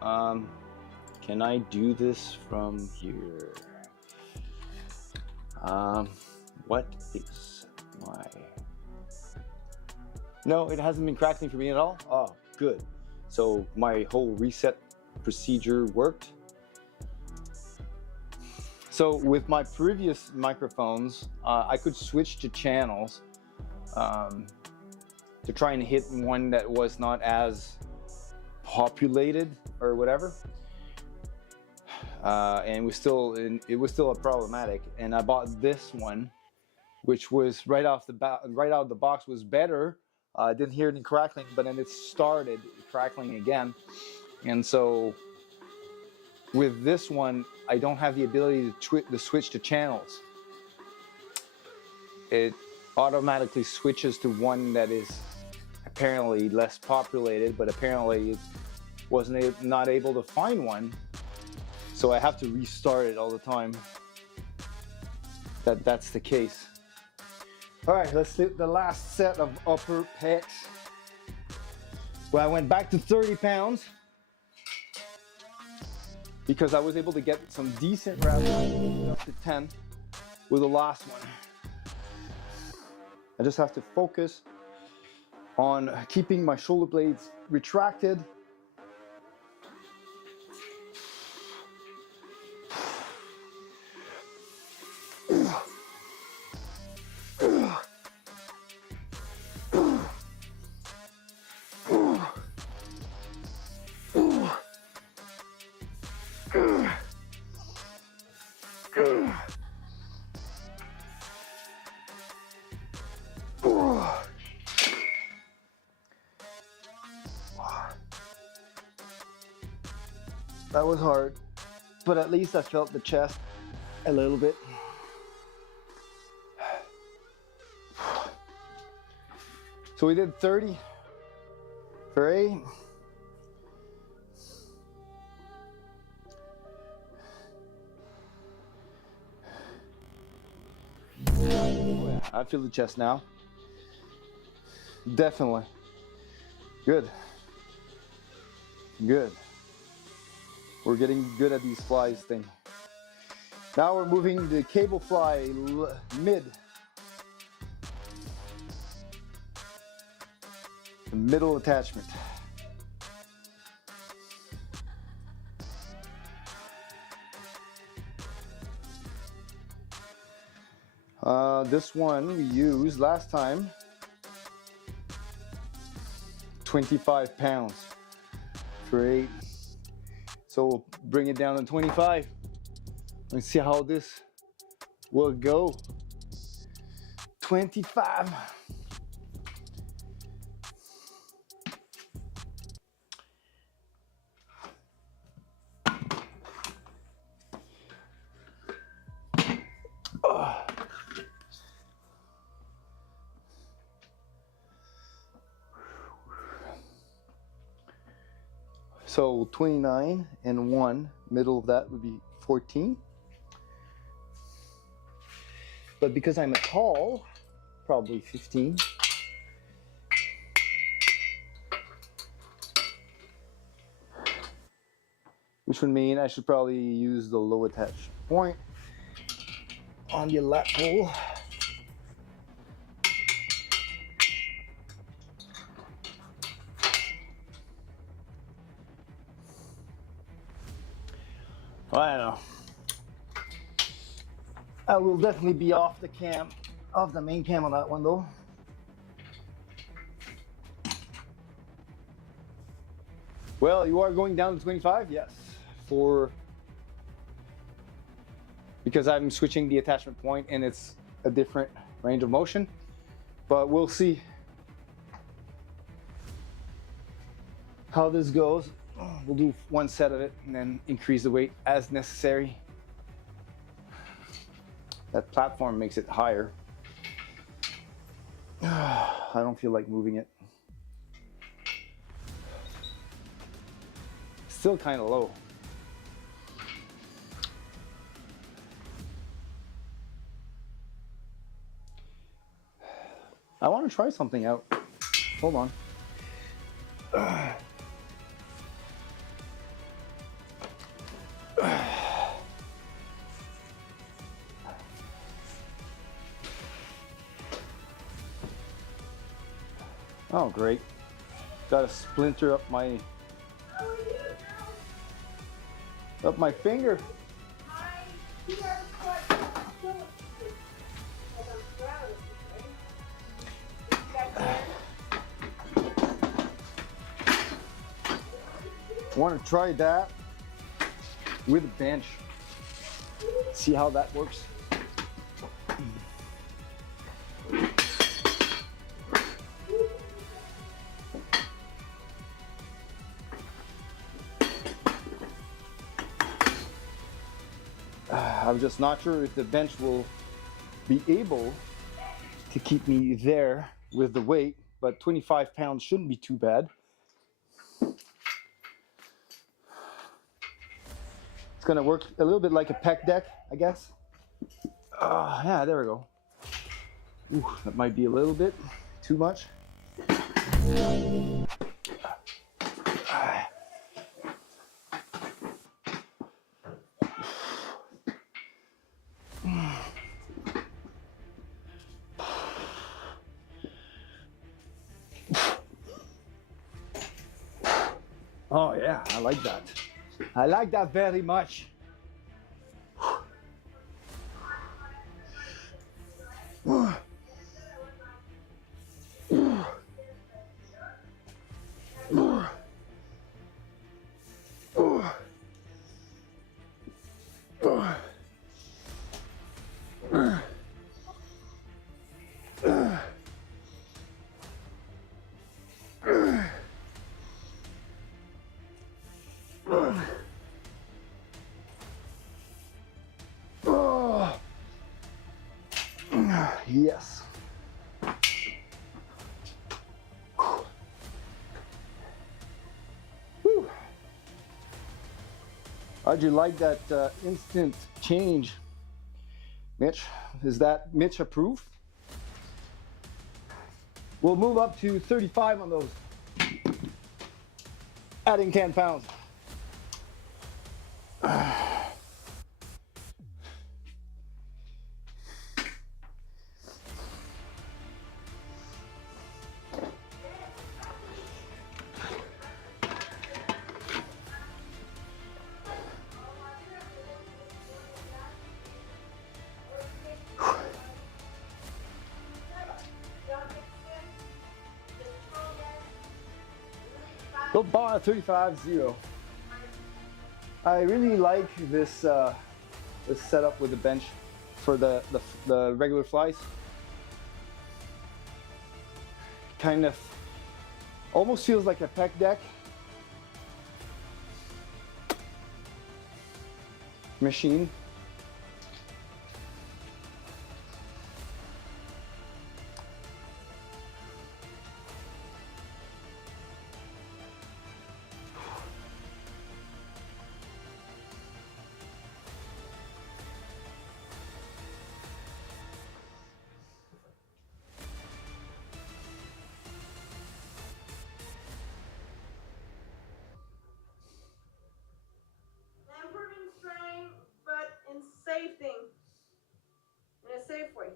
Can I do this from here? What is my... No, it hasn't been crackling for me at all. Oh, good. So my whole reset procedure worked. So with my previous microphones, I could switch to channels to try and hit one that was not as populated or whatever, and it was still problematic. And I bought this one, which was right out of the box was better. I didn't hear any crackling, but then it started crackling again, and so with this one, I don't have the ability to switch to channels. It automatically switches to one that is apparently less populated, but apparently it not able to find one. So I have to restart it all the time. That's the case. All right, let's do the last set of upper pecs. Well, I went back to 30 pounds. Because I was able to get some decent reps up to 10 with the last one. I just have to focus on keeping my shoulder blades retracted. That was hard, but at least I felt the chest a little bit. So we did 30 for 8. I feel the chest now. Definitely. Good. Good. We're getting good at these flies thing. Now we're moving the cable fly mid. The middle attachment. This one we used last time, 25 pounds for 8. So we'll bring it down to 25. Let's see how this will go. 25. So 29 and 1, middle of that would be 14. But because I'm a tall, probably 15. Which would mean I should probably use the low attach point on the lat pull. I don't know. I will definitely be off the main cam on that one though. Well, you are going down to 25, yes, because I'm switching the attachment point and it's a different range of motion, but we'll see how this goes. We'll do one set of it and then increase the weight as necessary. That platform makes it higher. I don't feel like moving it. Still kind of low. I want to try something out. Hold on. Oh, great. Got a splinter up my finger. I want to try that with a bench. See how that works. I'm just not sure if the bench will be able to keep me there with the weight, but 25 pounds shouldn't be too bad. It's gonna work a little bit like a pec deck, I guess. Yeah, there we go. Ooh, that might be a little bit too much. Oh yeah, I like that. I like that very much. Yes. Whew. How'd you like that instant change, Mitch? Is that Mitch approved? We'll move up to 35 on those. Adding 10 pounds. The bar 35-0. I really like this this setup with the bench for the regular flies. Kind of almost feels like a pec deck machine. Improving strength, but in safe thing, in a safe way.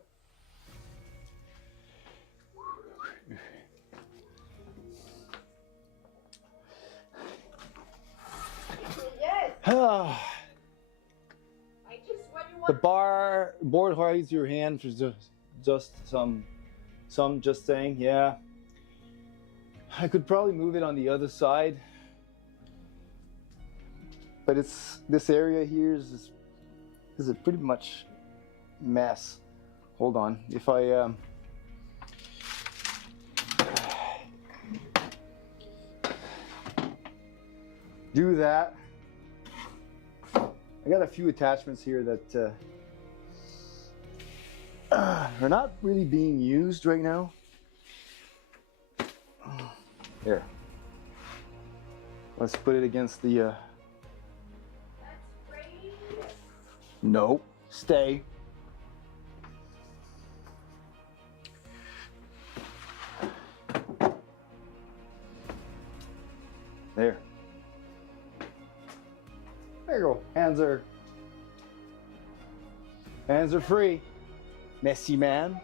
Yes. Ah. I just what you The want. board raise your hand for just some just saying, yeah. I could probably move it on the other side. but it's this area here is a pretty much mess. Hold on, if I do that, I got a few attachments here that are not really being used right now. Here, let's put it against the That's great. no, stay. There. There you go. Hands are free. Messy man.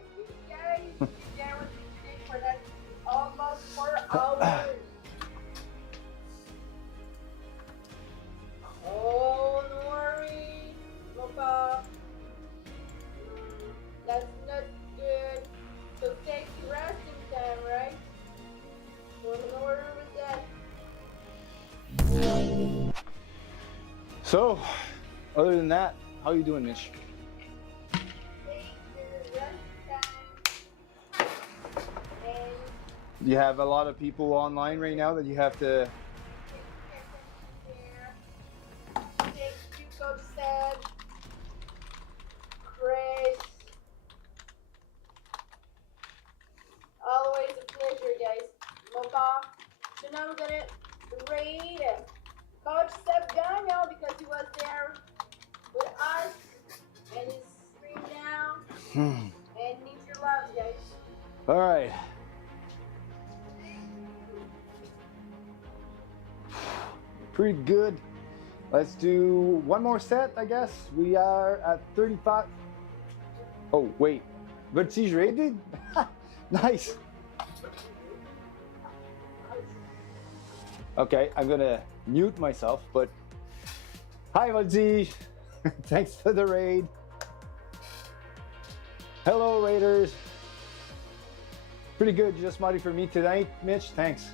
Guys, guaranteed for that almost 4 hours. Oh, no worry, Mocha. That's not good. So take resting time, right? So no worry with that. So, other than that, how you doing, Mitch? Take your rest time. And You have a lot of people online right now that you have to. take Coach Seb, Chris. Always a pleasure, guys. Mocha. So now we're gonna raid Coach Seb Gagnon because he was there with us and he's free now and needs your love, guys. All right. Pretty good. Let's do one more set, I guess. We are at 35. Oh, wait. Vertige rated? Nice. Okay, I'm gonna mute myself, but hi, Vertige. Thanks for the raid. Hello, Raiders. Pretty good. Just modded for me tonight, Mitch. Thanks.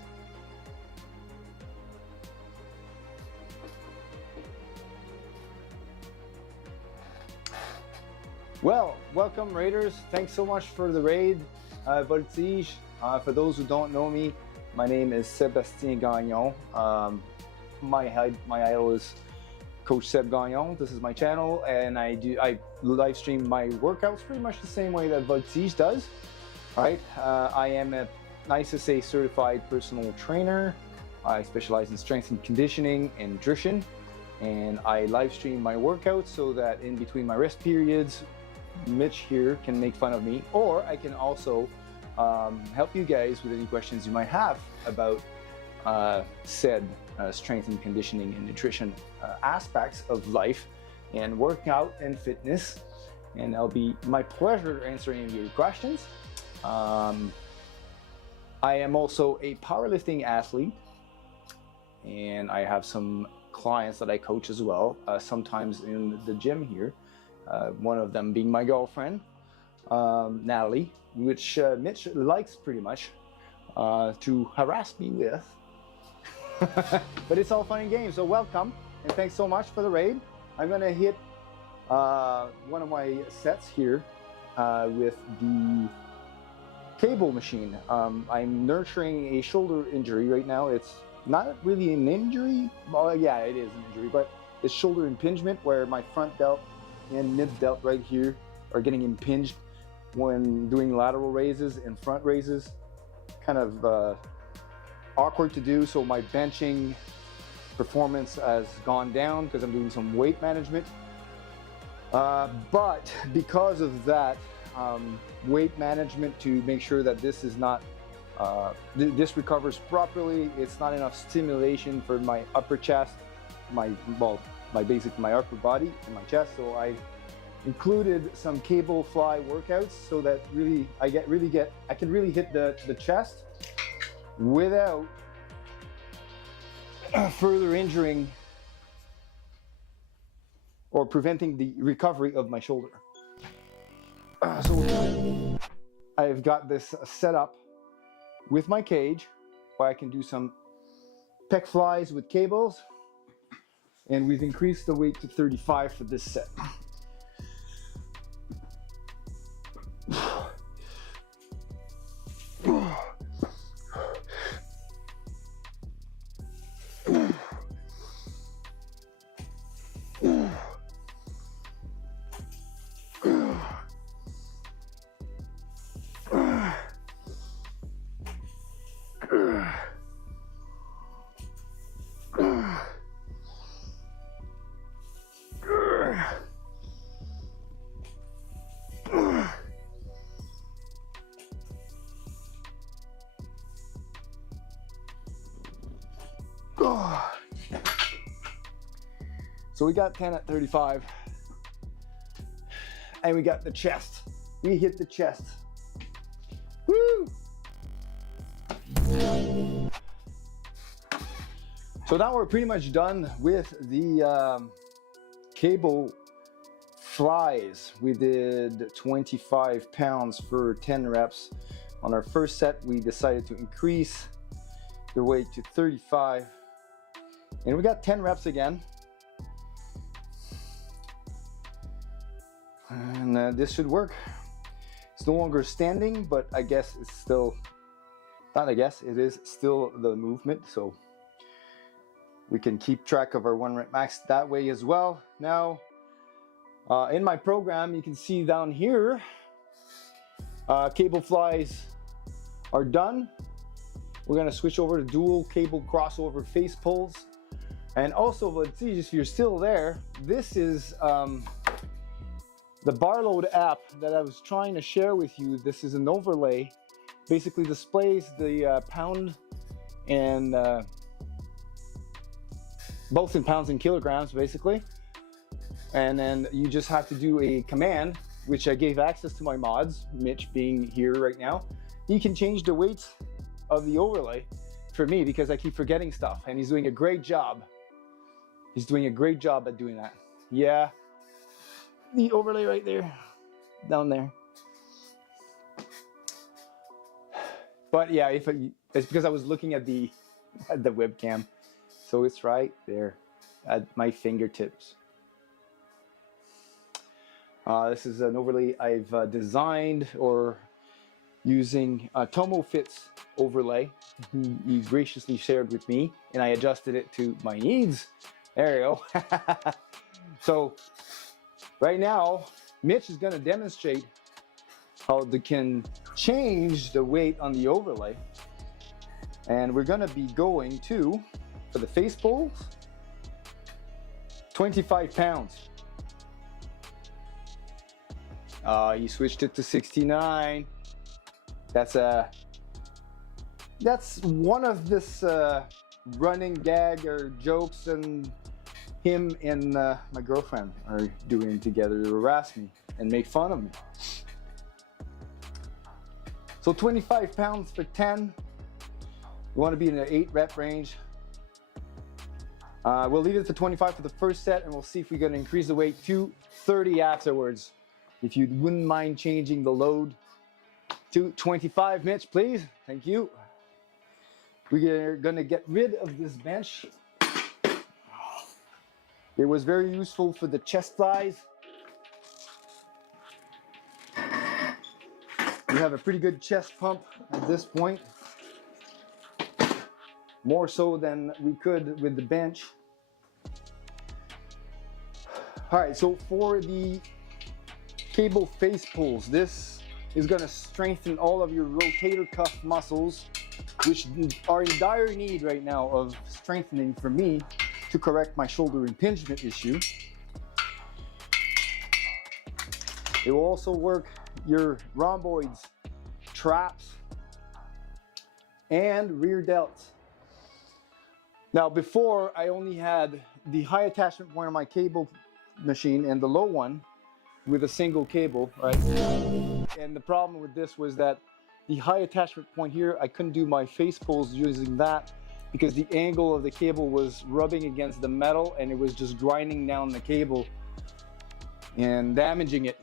Well, welcome Raiders. Thanks so much for the raid, Vertige. For those who don't know me, my name is Sébastien Gagnon. My idol is Coach Seb Gagnon. This is my channel, and I live stream my workouts pretty much the same way that Vertige does. All right, I am a nice to say certified personal trainer. I specialize in strength and conditioning and nutrition, and I live stream my workouts so that in between my rest periods, Mitch here can make fun of me, or I can also help you guys with any questions you might have about said strength and conditioning and nutrition aspects of life and workout and fitness. And it'll be my pleasure to answer any of your questions. I am also a powerlifting athlete, and I have some clients that I coach as well, sometimes in the gym here. One of them being my girlfriend, Natalie, which Mitch likes pretty much to harass me with. But it's all fun and games, so welcome, and thanks so much for the raid. I'm gonna hit one of my sets here with the cable machine. I'm nurturing a shoulder injury right now. It's not really an injury. Well, yeah, it is an injury, but it's shoulder impingement where my front delt and mid delt right here are getting impinged when doing lateral raises and front raises. Kind of awkward to do, so my benching performance has gone down because I'm doing some weight management. But because of that, weight management to make sure that this is not, this recovers properly, it's not enough stimulation for my upper chest, my upper body and my chest. So I included some cable fly workouts so that I can really hit the chest without further injuring or preventing the recovery of my shoulder. So I've got this set up with my cage where I can do some pec flies with cables, And we've increased the weight to 35 for this set. So we got 10 at 35, and we got the chest. We hit the chest. Woo! So now we're pretty much done with the cable flies. We did 25 pounds for 10 reps. On our first set, we decided to increase the weight to 35, and we got 10 reps again. And this should work. It's no longer standing, but I guess it's still, not I guess, it is still the movement. So we can keep track of our 1 rep max that way as well. Now, in my program, you can see down here, cable flies are done. We're gonna switch over to dual cable crossover face pulls. And also, let's see, if you're still there, this is the Barload app that I was trying to share with you. This is an overlay, basically displays the pound and both in pounds and kilograms basically, and then you just have to do a command, which I gave access to my mods, Mitch being here right now. You can change the weights of the overlay for me because I keep forgetting stuff, and he's doing a great job. He's doing a great job at doing that. Yeah, the overlay right there, down there. But yeah, it's because I was looking at the webcam, so it's right there at my fingertips. This is an overlay I've designed or using Tomo Fit's overlay. He graciously shared with me, and I adjusted it to my needs. There you go. So right now, Mitch is going to demonstrate how they can change the weight on the overlay. And we're going to be going to, for the face pulls, 25 pounds. He switched it to 69. That's one of this running gag or jokes and him and my girlfriend are doing together to harass me and make fun of me. So 25 pounds for 10. We want to be in the 8 rep range. We'll leave it to 25 for the first set, and we'll see if we're going to increase the weight to 30 afterwards. If you wouldn't mind changing the load to 25, Mitch, please. Thank you. We're going to get rid of this bench. It was very useful for the chest flies. We have a pretty good chest pump at this point. More so than we could with the bench. All right, so for the cable face pulls, this is going to strengthen all of your rotator cuff muscles, which are in dire need right now of strengthening for me to correct my shoulder impingement issue. It will also work your rhomboids, traps, and rear delts. Now, before, I only had the high attachment point on my cable machine and the low one with a single cable, right? And the problem with this was that the high attachment point here, I couldn't do my face pulls using that because the angle of the cable was rubbing against the metal, and it was just grinding down the cable and damaging it.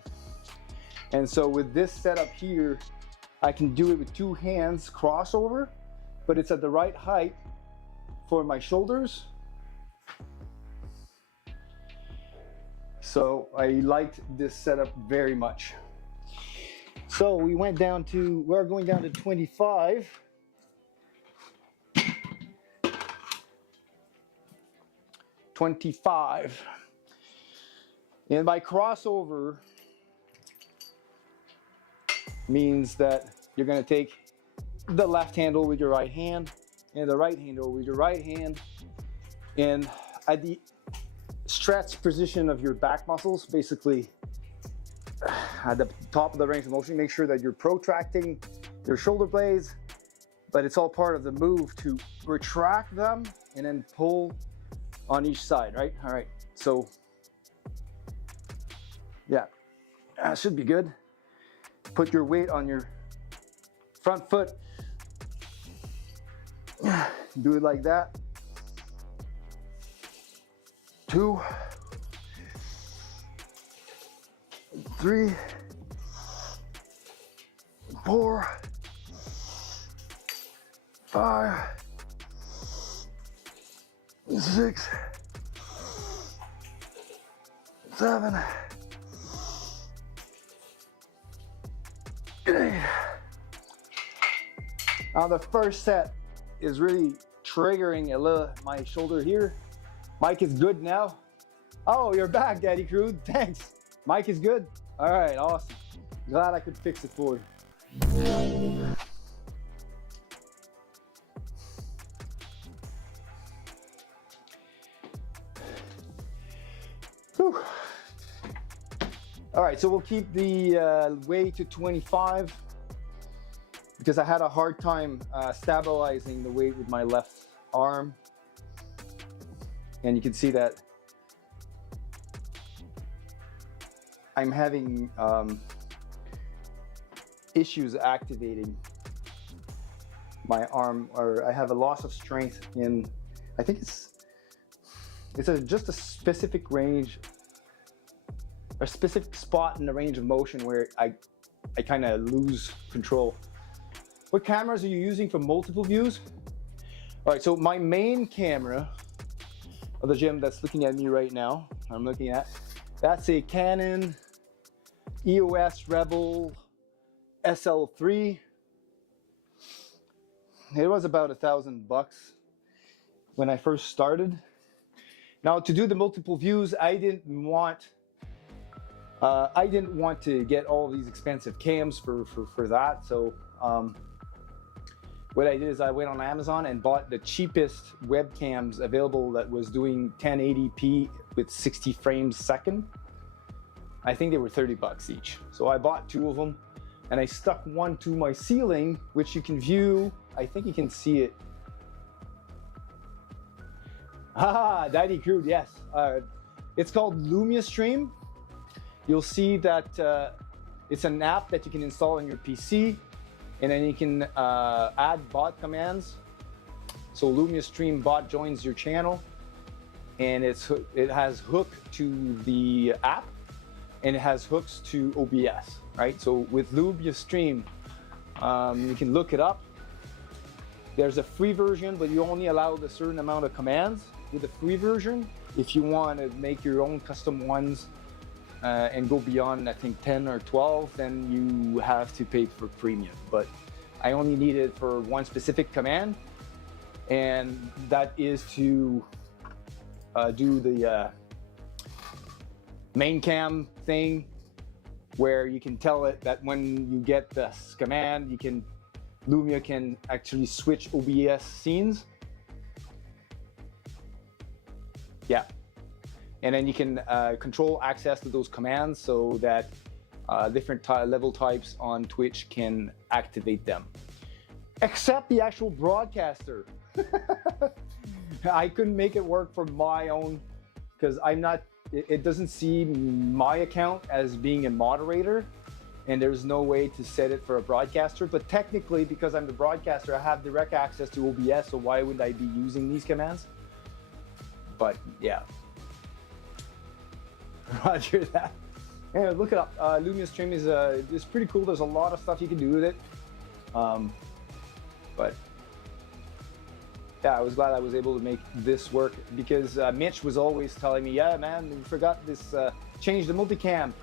And so with this setup here, I can do it with 2 hands crossover, but it's at the right height for my shoulders So I liked this setup very much. So we're going down to 25. 25. And by crossover means that you're going to take the left handle with your right hand and the right handle with your right hand, and at the stretch position of your back muscles, basically at the top of the range of motion, make sure that you're protracting your shoulder blades, but it's all part of the move to retract them and then pull on each side, right? All right, so yeah, that should be good. Put your weight on your front foot. Do it like that. 2, 3, 4, 5, 6, 7, 8. Now the first set is really triggering a little my shoulder here. Mike is good now. Oh, you're back, Daddy Crude. Thanks. Mike is good. All right, awesome. Glad I could fix it for you. Whew. All right, so we'll keep the weight to 25 because I had a hard time stabilizing the weight with my left arm. And you can see that I'm having issues activating my arm, or I have a loss of strength in, I think it's just a specific range, a specific spot in the range of motion where I kind of lose control. What cameras are you using for multiple views? All right, so my main camera of the gym that's looking at me right now, I'm looking at, that's a Canon EOS Rebel SL3. It was about $1,000 when I first started. Now to do the multiple views, I didn't want to get all these expensive cams for that. So what I did is I went on Amazon and bought the cheapest webcams available that was doing 1080p with 60 frames a second. I think they were $30 each. So I bought 2 of them and I stuck one to my ceiling, which you can view. I think you can see it. Ah, Daddy Crude, yes. It's called Lumia Stream. You'll see that it's an app that you can install on your PC, and then you can add bot commands. So Lumia Stream bot joins your channel, and it has hook to the app, and it has hooks to OBS, right? So with Lumia Stream, you can look it up. There's a free version, but you only allow a certain amount of commands with the free version. If you want to make your own custom ones and go beyond, I think 10 or 12, then you have to pay for premium. But I only need it for one specific command, and that is to do the main cam thing, where you can tell it that when you get this command, Lumia can actually switch OBS scenes. Yeah. And then you can control access to those commands so that different level types on Twitch can activate them. Except the actual broadcaster. I couldn't make it work for my own, because it doesn't see my account as being a moderator, and there's no way to set it for a broadcaster. But technically, because I'm the broadcaster, I have direct access to OBS, so why would I be using these commands? But yeah. Roger that. Yeah, look it up. Lumia Stream is pretty cool. There's a lot of stuff you can do with it. But yeah, I was glad I was able to make this work, because Mitch was always telling me, yeah, man, you forgot this changed the multicam.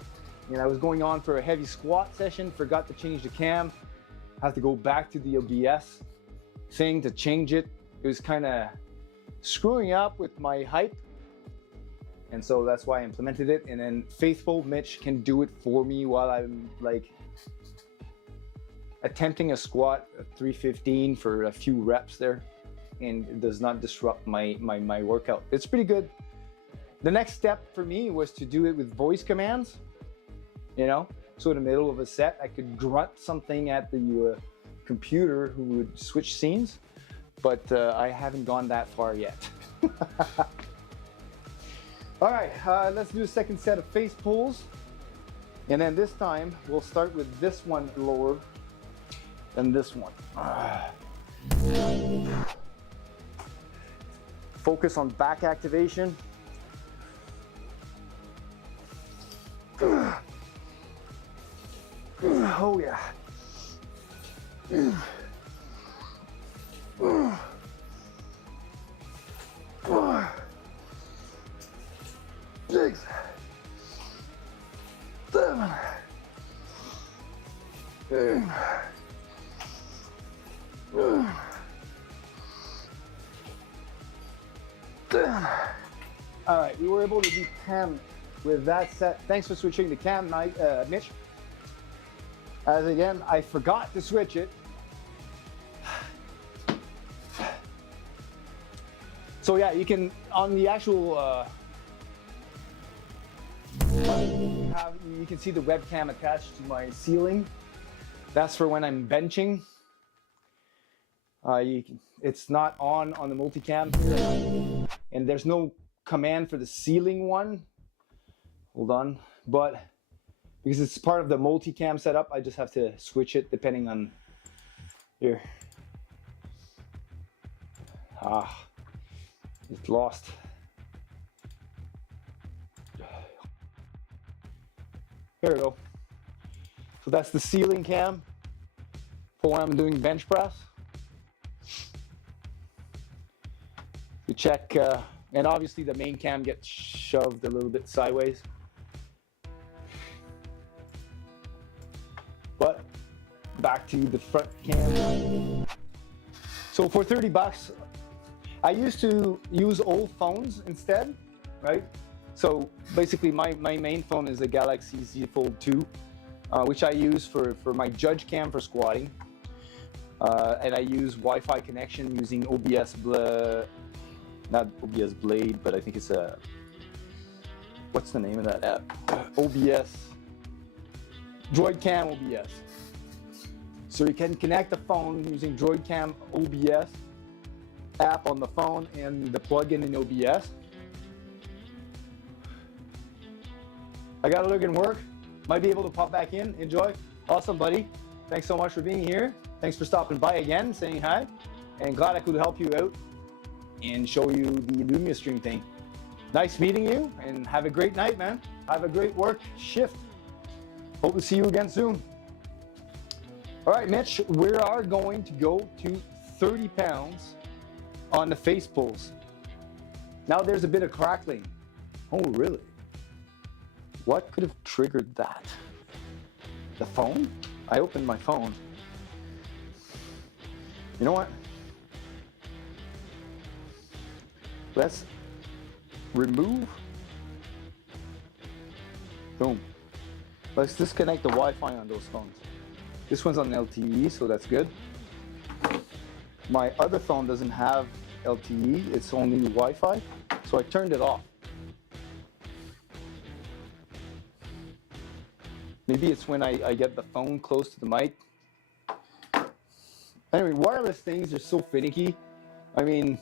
And I was going on for a heavy squat session, forgot to change the cam. Had to go back to the OBS thing to change it. It was kind of screwing up with my hype. And so that's why I implemented it. And then faithful Mitch can do it for me while I'm like attempting a squat at 315 for a few reps there. And it does not disrupt my workout. It's pretty good. The next step for me was to do it with voice commands, you know? So in the middle of a set, I could grunt something at the computer who would switch scenes, but I haven't gone that far yet. All right, let's do a second set of face pulls. And then this time, we'll start with this one lower than this one. Focus on back activation. Oh yeah. Six, 7, 8. All right, we were able to do 10 with that set. Thanks for switching the cam, Mitch. As again, I forgot to switch it. So yeah, you can, on the actual, you can see the webcam attached to my ceiling. That's for when I'm benching. It's not on the multicam here. And there's no command for the ceiling one. Hold on, but because it's part of the multicam setup, I just have to switch it depending on here. It's lost. Here we go. So that's the ceiling cam for when I'm doing bench press. To check, and obviously the main cam gets shoved a little bit sideways. But back to the front cam. So for 30 bucks, I used to use old phones instead, right? So basically my main phone is a Galaxy Z Fold 2, which I use for my judge cam for squatting. And I use Wi-Fi connection using not OBS Blade, but I think it's what's the name of that app? OBS, DroidCam OBS. So you can connect the phone using DroidCam OBS app on the phone and the plugin in OBS. I gotta look and work. Might be able to pop back in. Enjoy. Awesome, buddy. Thanks so much for being here. Thanks for stopping by again, saying hi. And glad I could help you out and show you the Lumia Stream thing. Nice meeting you, and have a great night, man. Have a great work shift. Hope to see you again soon. All right, Mitch, we are going to go to 30 pounds on the face pulls. Now there's a bit of crackling. Oh, really? What could have triggered that? The phone? I opened my phone. You know what? Let's remove. Boom. Let's disconnect the Wi-Fi on those phones. This one's on LTE, so that's good. My other phone doesn't have LTE, it's only Wi-Fi, so I turned it off. Maybe it's when I get the phone close to the mic. Anyway, wireless things are so finicky. I mean,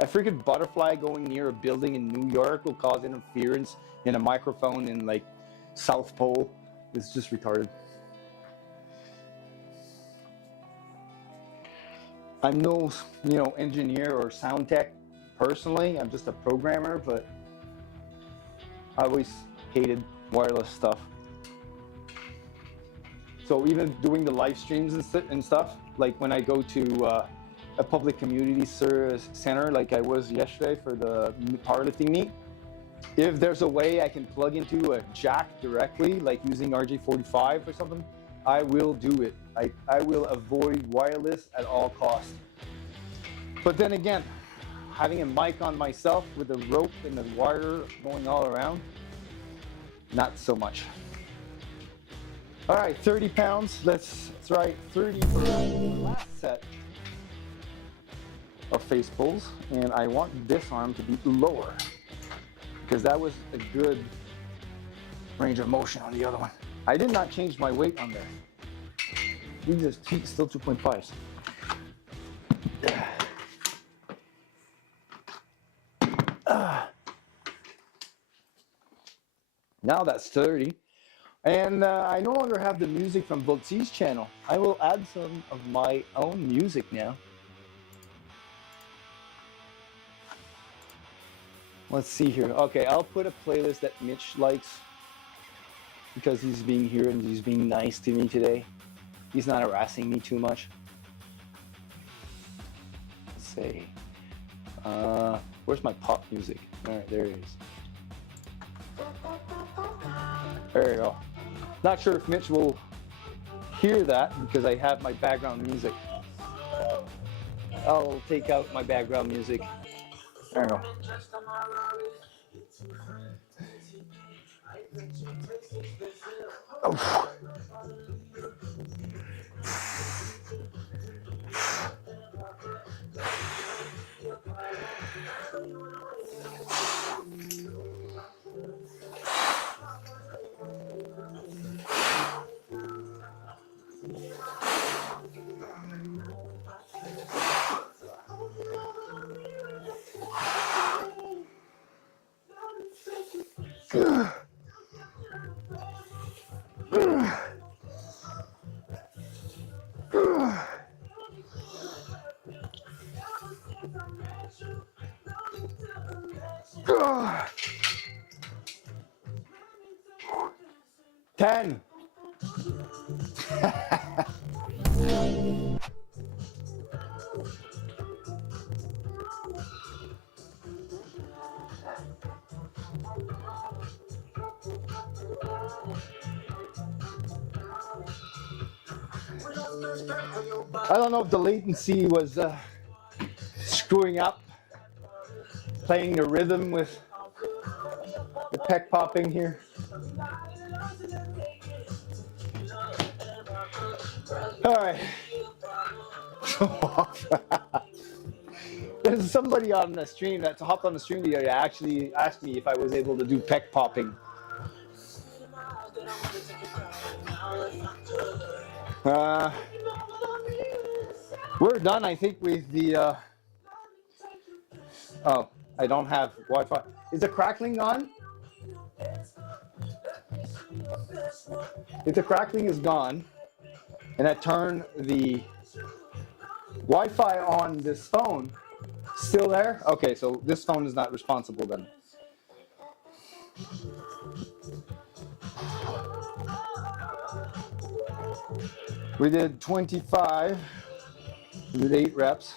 a freaking butterfly going near a building in New York will cause interference in a microphone in like South Pole. It's just retarded. I'm no, engineer or sound tech personally. I'm just a programmer, but I always hated wireless stuff. So even doing the live streams and stuff, like when I go to a public community center like I was yesterday for the powerlifting meet, if there's a way I can plug into a jack directly, like using RJ45 or something, I will do it. I will avoid wireless at all costs. But then again, having a mic on myself with a rope and a wire going all around, not so much. All right, 30 pounds. Let's try 30 for the last set of face pulls. And I want this arm to be lower because that was a good range of motion on the other one. I did not change my weight on there. These are still 2.5s. Now that's 30. And I no longer have the music from Voltzi's channel. I will add some of my own music now. Let's see here. Okay, I'll put a playlist that Mitch likes because he's being here and he's being nice to me today. He's not harassing me too much. Let's see. Where's my pop music? All right, there it is. There you go. Not sure if Mitch will hear that because I have my background music. I'll take out my background music. There you go. Oh. Ten. I don't know if the latency was screwing up, playing the rhythm with the pec popping here. All right. There's somebody on the stream that hopped on the stream the other day actually asked me if I was able to do pec popping. We're done, I think, with the. Oh, I don't have Wi-Fi. Is the crackling on? If the crackling is gone, and I turn the Wi-Fi on this phone, still there? Okay, so this phone is not responsible then. We did 25 with 8 reps.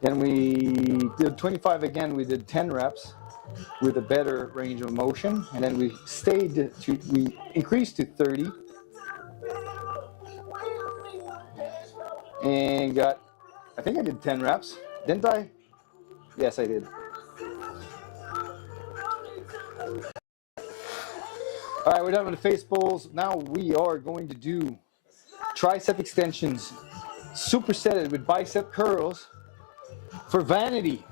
Then we did 25 again. We did 10 reps with a better range of motion. And then we we increased to 30. And I think I did 10 reps. Didn't I? Yes, I did. All right, we're done with the face pulls. Now we are going to do tricep extensions, supersetted with bicep curls for vanity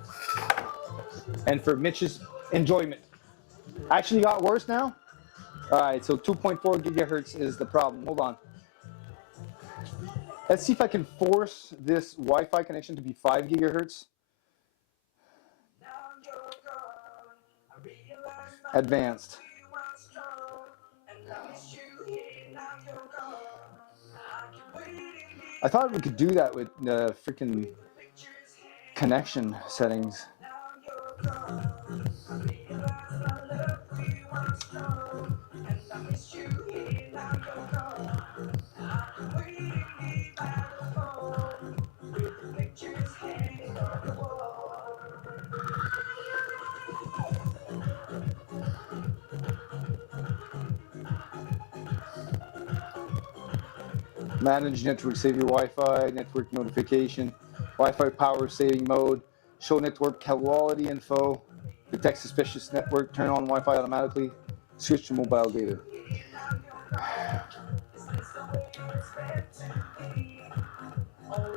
and for Mitch's enjoyment. Actually got worse now? All right, so 2.4 gigahertz is the problem. Hold on. Let's see if I can force this Wi-Fi connection to be 5 gigahertz. Advanced. I thought we could do that with the freaking connection settings. Manage network, save your Wi-Fi, network notification, Wi-Fi power saving mode, show network quality info, detect suspicious network, turn on Wi-Fi automatically, switch to mobile data.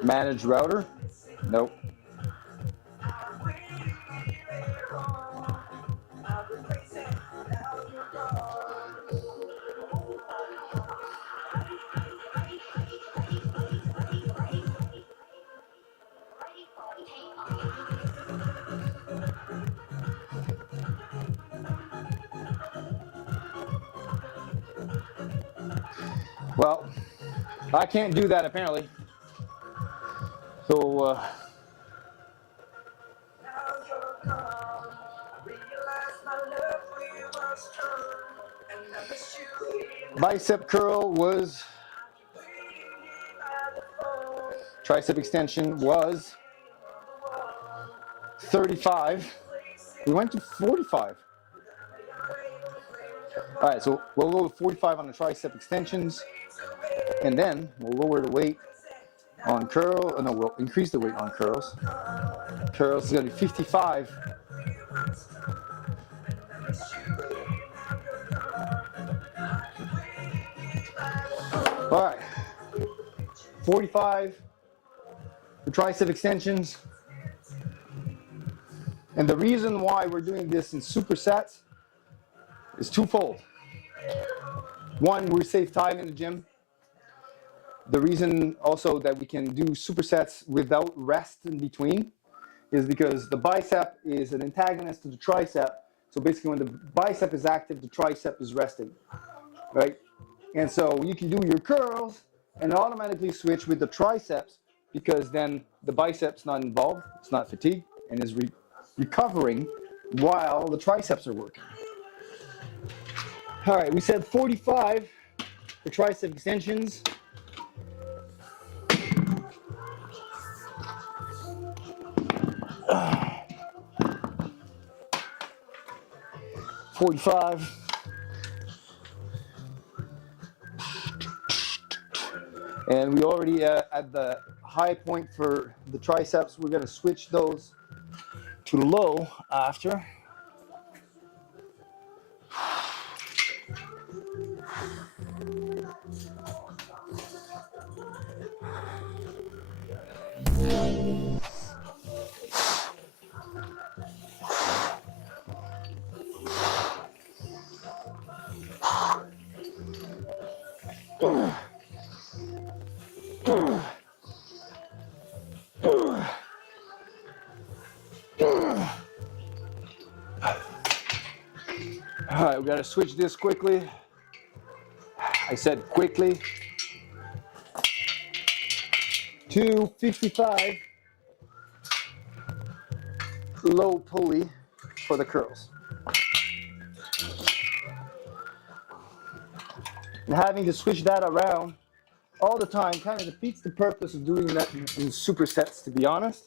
Manage router? Nope. Well, I can't do that apparently. So, bicep curl was, tricep extension was 35. We went to 45. All right, so we'll go to 45 on the tricep extensions, and then we'll lower the weight on curl. No, we'll increase the weight on curls. Curls is going to be 55. All right, 45 for tricep extensions. And the reason why we're doing this in supersets is twofold. One, we save time in the gym. The reason also that we can do supersets without rest in between is because the bicep is an antagonist to the tricep. So basically when the bicep is active, the tricep is resting, right? And so you can do your curls and automatically switch with the triceps because then the bicep's not involved, it's not fatigued, and is recovering while the triceps are working. All right, we said 45 for tricep extensions. Uh, 45. And we already at the high point for the triceps. We're going to switch those to low after. All right, we got to switch this quickly. I said quickly. To 55 low pulley for the curls. And having to switch that around all the time kind of defeats the purpose of doing that in supersets, to be honest.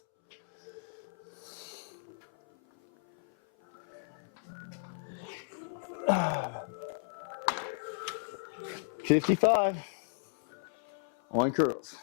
Uh, 55 on curls.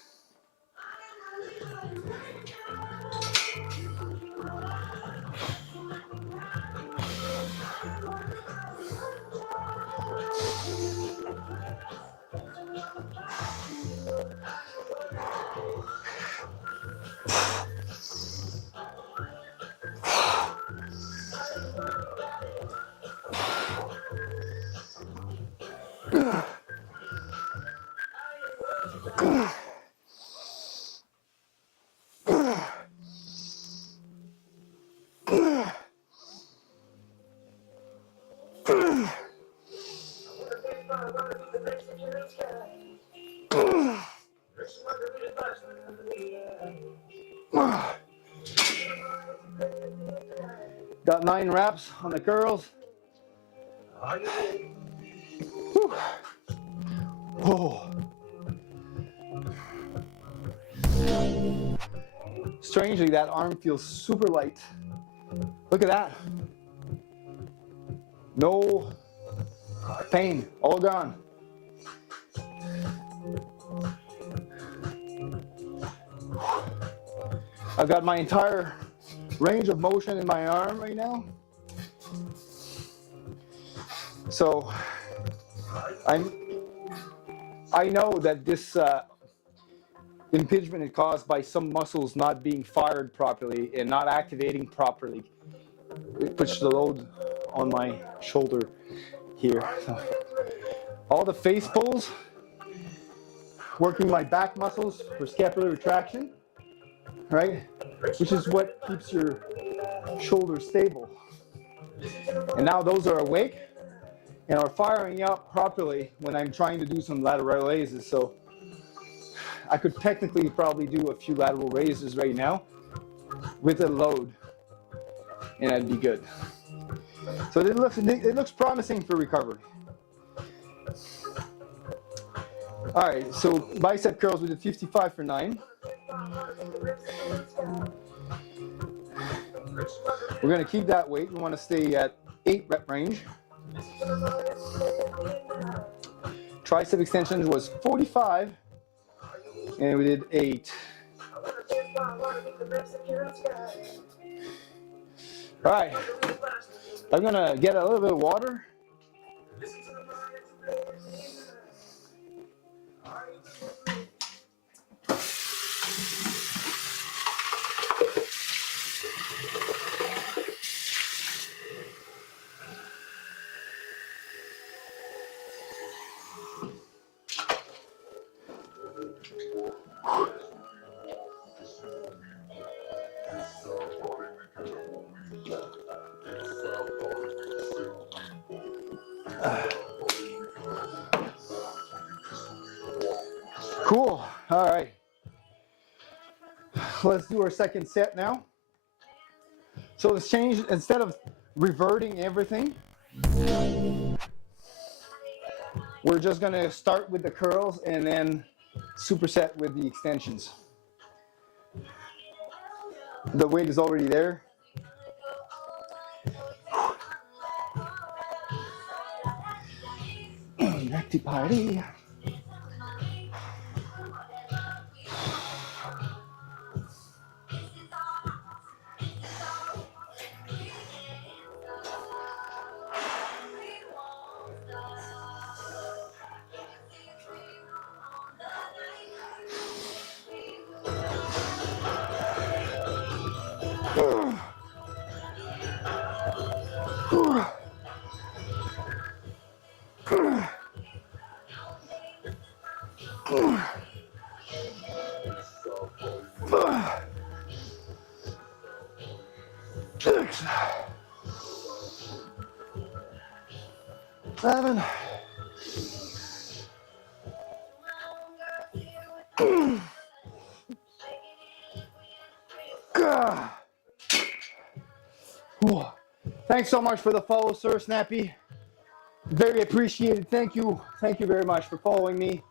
Got 9 reps on the curls. Whew. Oh. Strangely, that arm feels super light. Look at that. No pain, all gone. I've got my entire range of motion in my arm right now. So I know that this impingement is caused by some muscles not being fired properly and not activating properly. It puts the load on my shoulder here. So all the face pulls, working my back muscles for scapular retraction, right? Which is what keeps your shoulder stable. And now those are awake and are firing up properly when I'm trying to do some lateral raises. So I could technically probably do a few lateral raises right now with a load, and that'd be good. So it looks promising for recovery. All right, so bicep curls we did 55 for 9. We're going to keep that weight. We want to stay at 8 rep range. Tricep extensions was 45, and we did 8. All right, I'm going to get a little bit of water. Cool. All right. Let's do our second set now. So let's change, instead of reverting everything, we're just going to start with the curls and then superset with the extensions. The weight is already there. Back to party. Six, 7, 8. Thanks so much for the follow, Sir Snappy. Very appreciated. Thank you. Thank you very much for following me.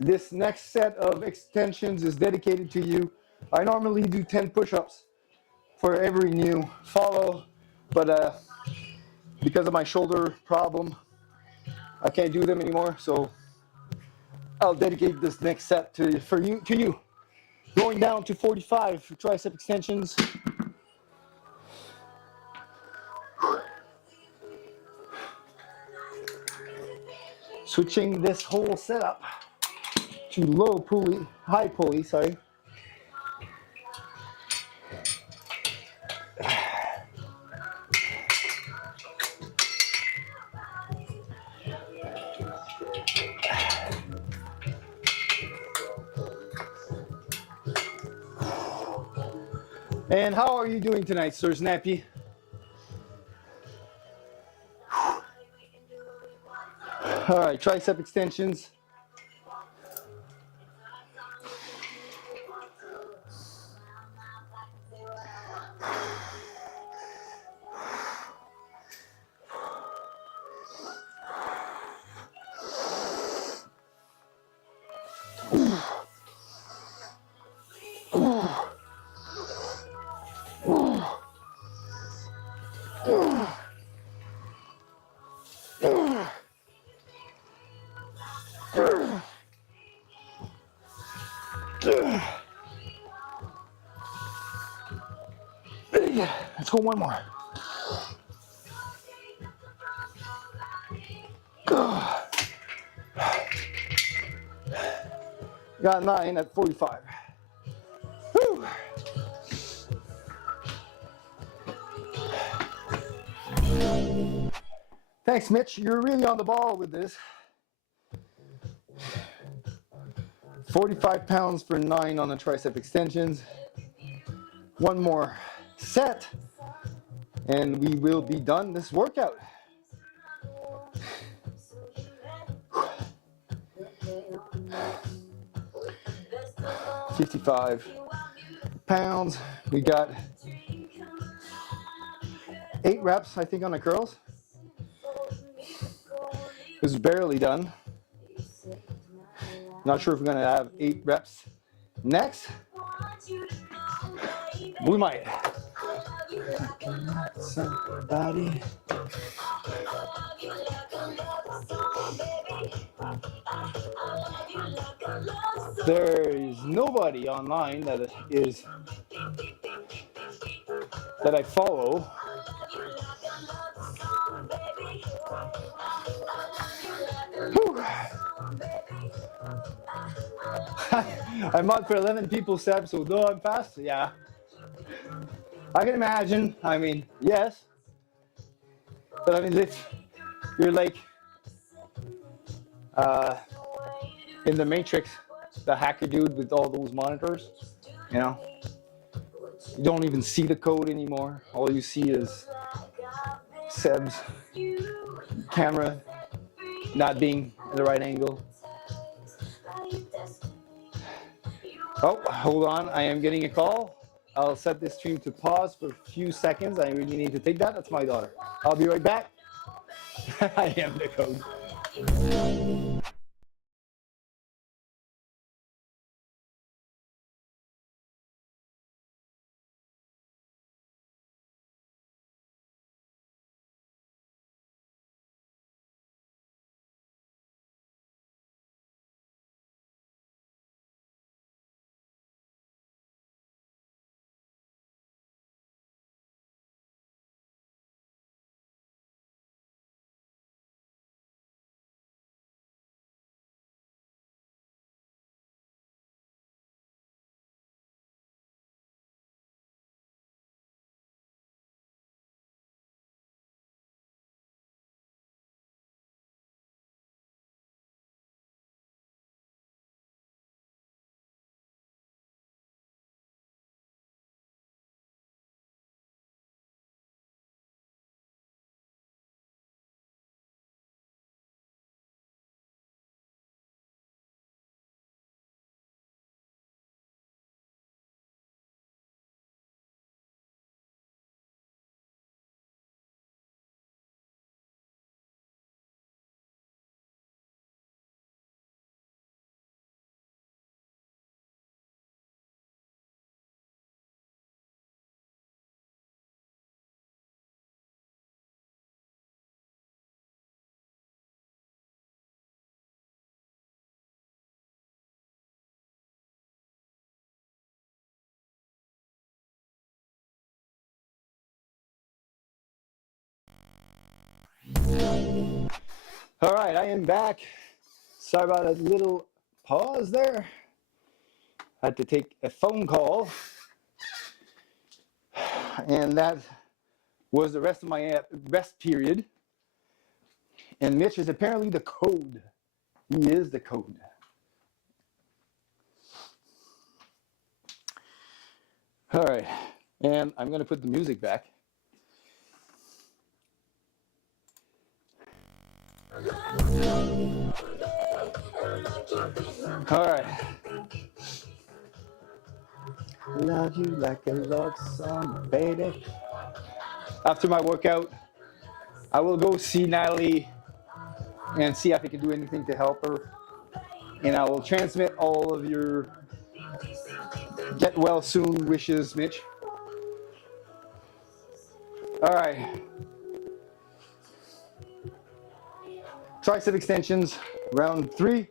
This next set of extensions is dedicated to you. I normally do 10 push-ups for every new follow, but because of my shoulder problem, I can't do them anymore. So I'll dedicate this next set to you. Going down to 45 for tricep extensions. Switching this whole setup to high pulley, sorry. And how are you doing tonight, Sir Snappy? All right, tricep extensions. go one more. Got 9 at 45. Whew. Thanks, Mitch. You're really on the ball with this. 45 pounds for 9 on the tricep extensions. One more set, and we will be done this workout. 55 pounds. We got 8 reps, I think, on the curls. It was barely done. Not sure if we're gonna have 8 reps next. We might. Somebody. There is nobody online that I follow. Whew. I'm on for 11 people, Seb, so though I'm fast, yeah. I can imagine, I mean, yes. But I mean, if you're like in the Matrix, the hacker dude with all those monitors, you know, you don't even see the code anymore. All you see is Seb's camera not being in the right angle. Oh, hold on, I am getting a call. I'll set this stream to pause for a few seconds. I really need to take that. That's my daughter. I'll be right back. I am the code. All right, I am back. Sorry about a little pause there. I had to take a phone call, and that was the rest of my rest period. And Mitch is apparently the code. He is the code. All right, and I'm going to put the music back. All right. Love you like a love song, baby. After my workout, I will go see Natalie and see if I can do anything to help her. And I will transmit all of your get well soon wishes, Mitch. All right. Tricep extensions, round 3.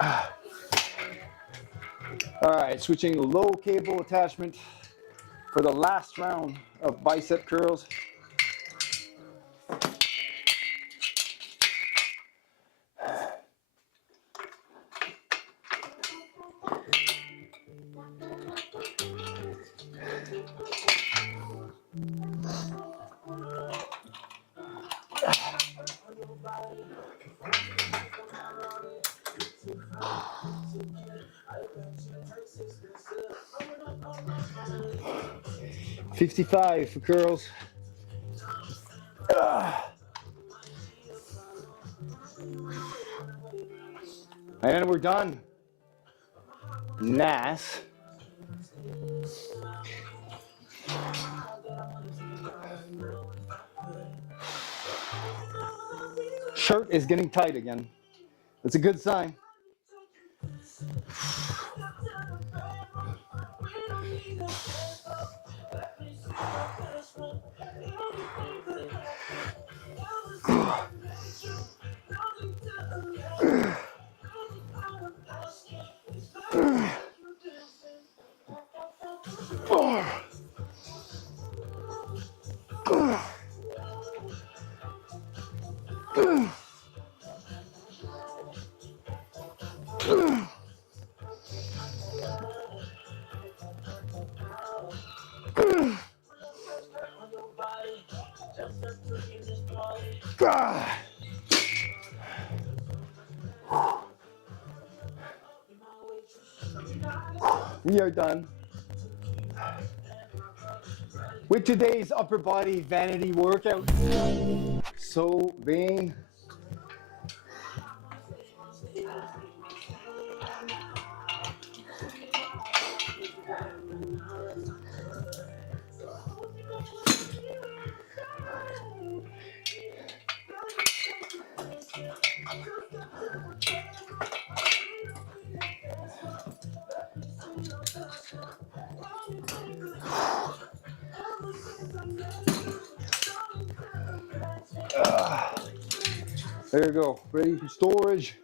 All right, switching to low cable attachment for the last round of bicep curls. $55 for curls. And we're done. Nice. Shirt is getting tight again. That's a good sign. We are done with today's upper body vanity workout. So vain. There you go, ready for storage.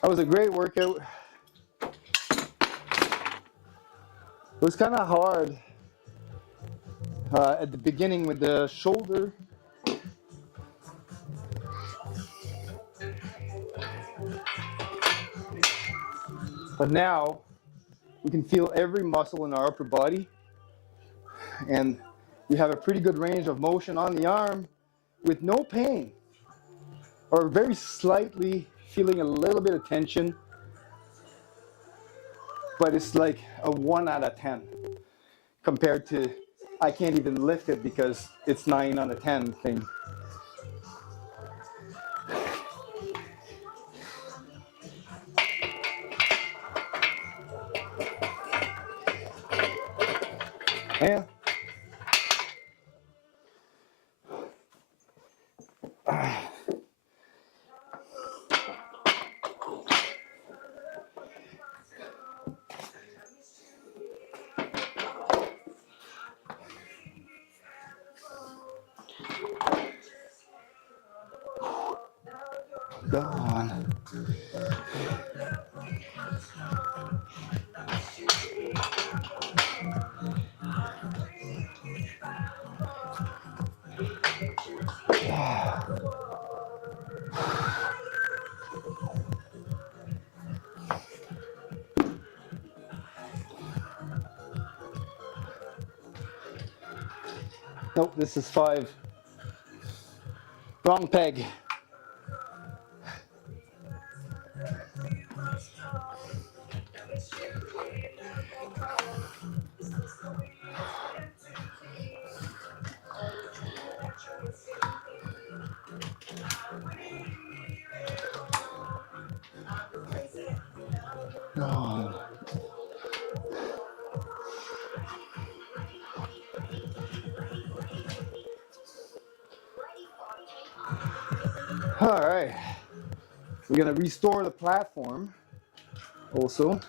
That was a great workout. It was kind of hard at the beginning with the shoulder. But now we can feel every muscle in our upper body, and we have a pretty good range of motion on the arm with no pain, or very slightly feeling a little bit of tension, but it's like a 1 out of 10 compared to I can't even lift it because it's 9 out of 10 thing. Yeah. Go on. Nope, this is 5. Wrong peg. Go on. All right, we're gonna restore the platform also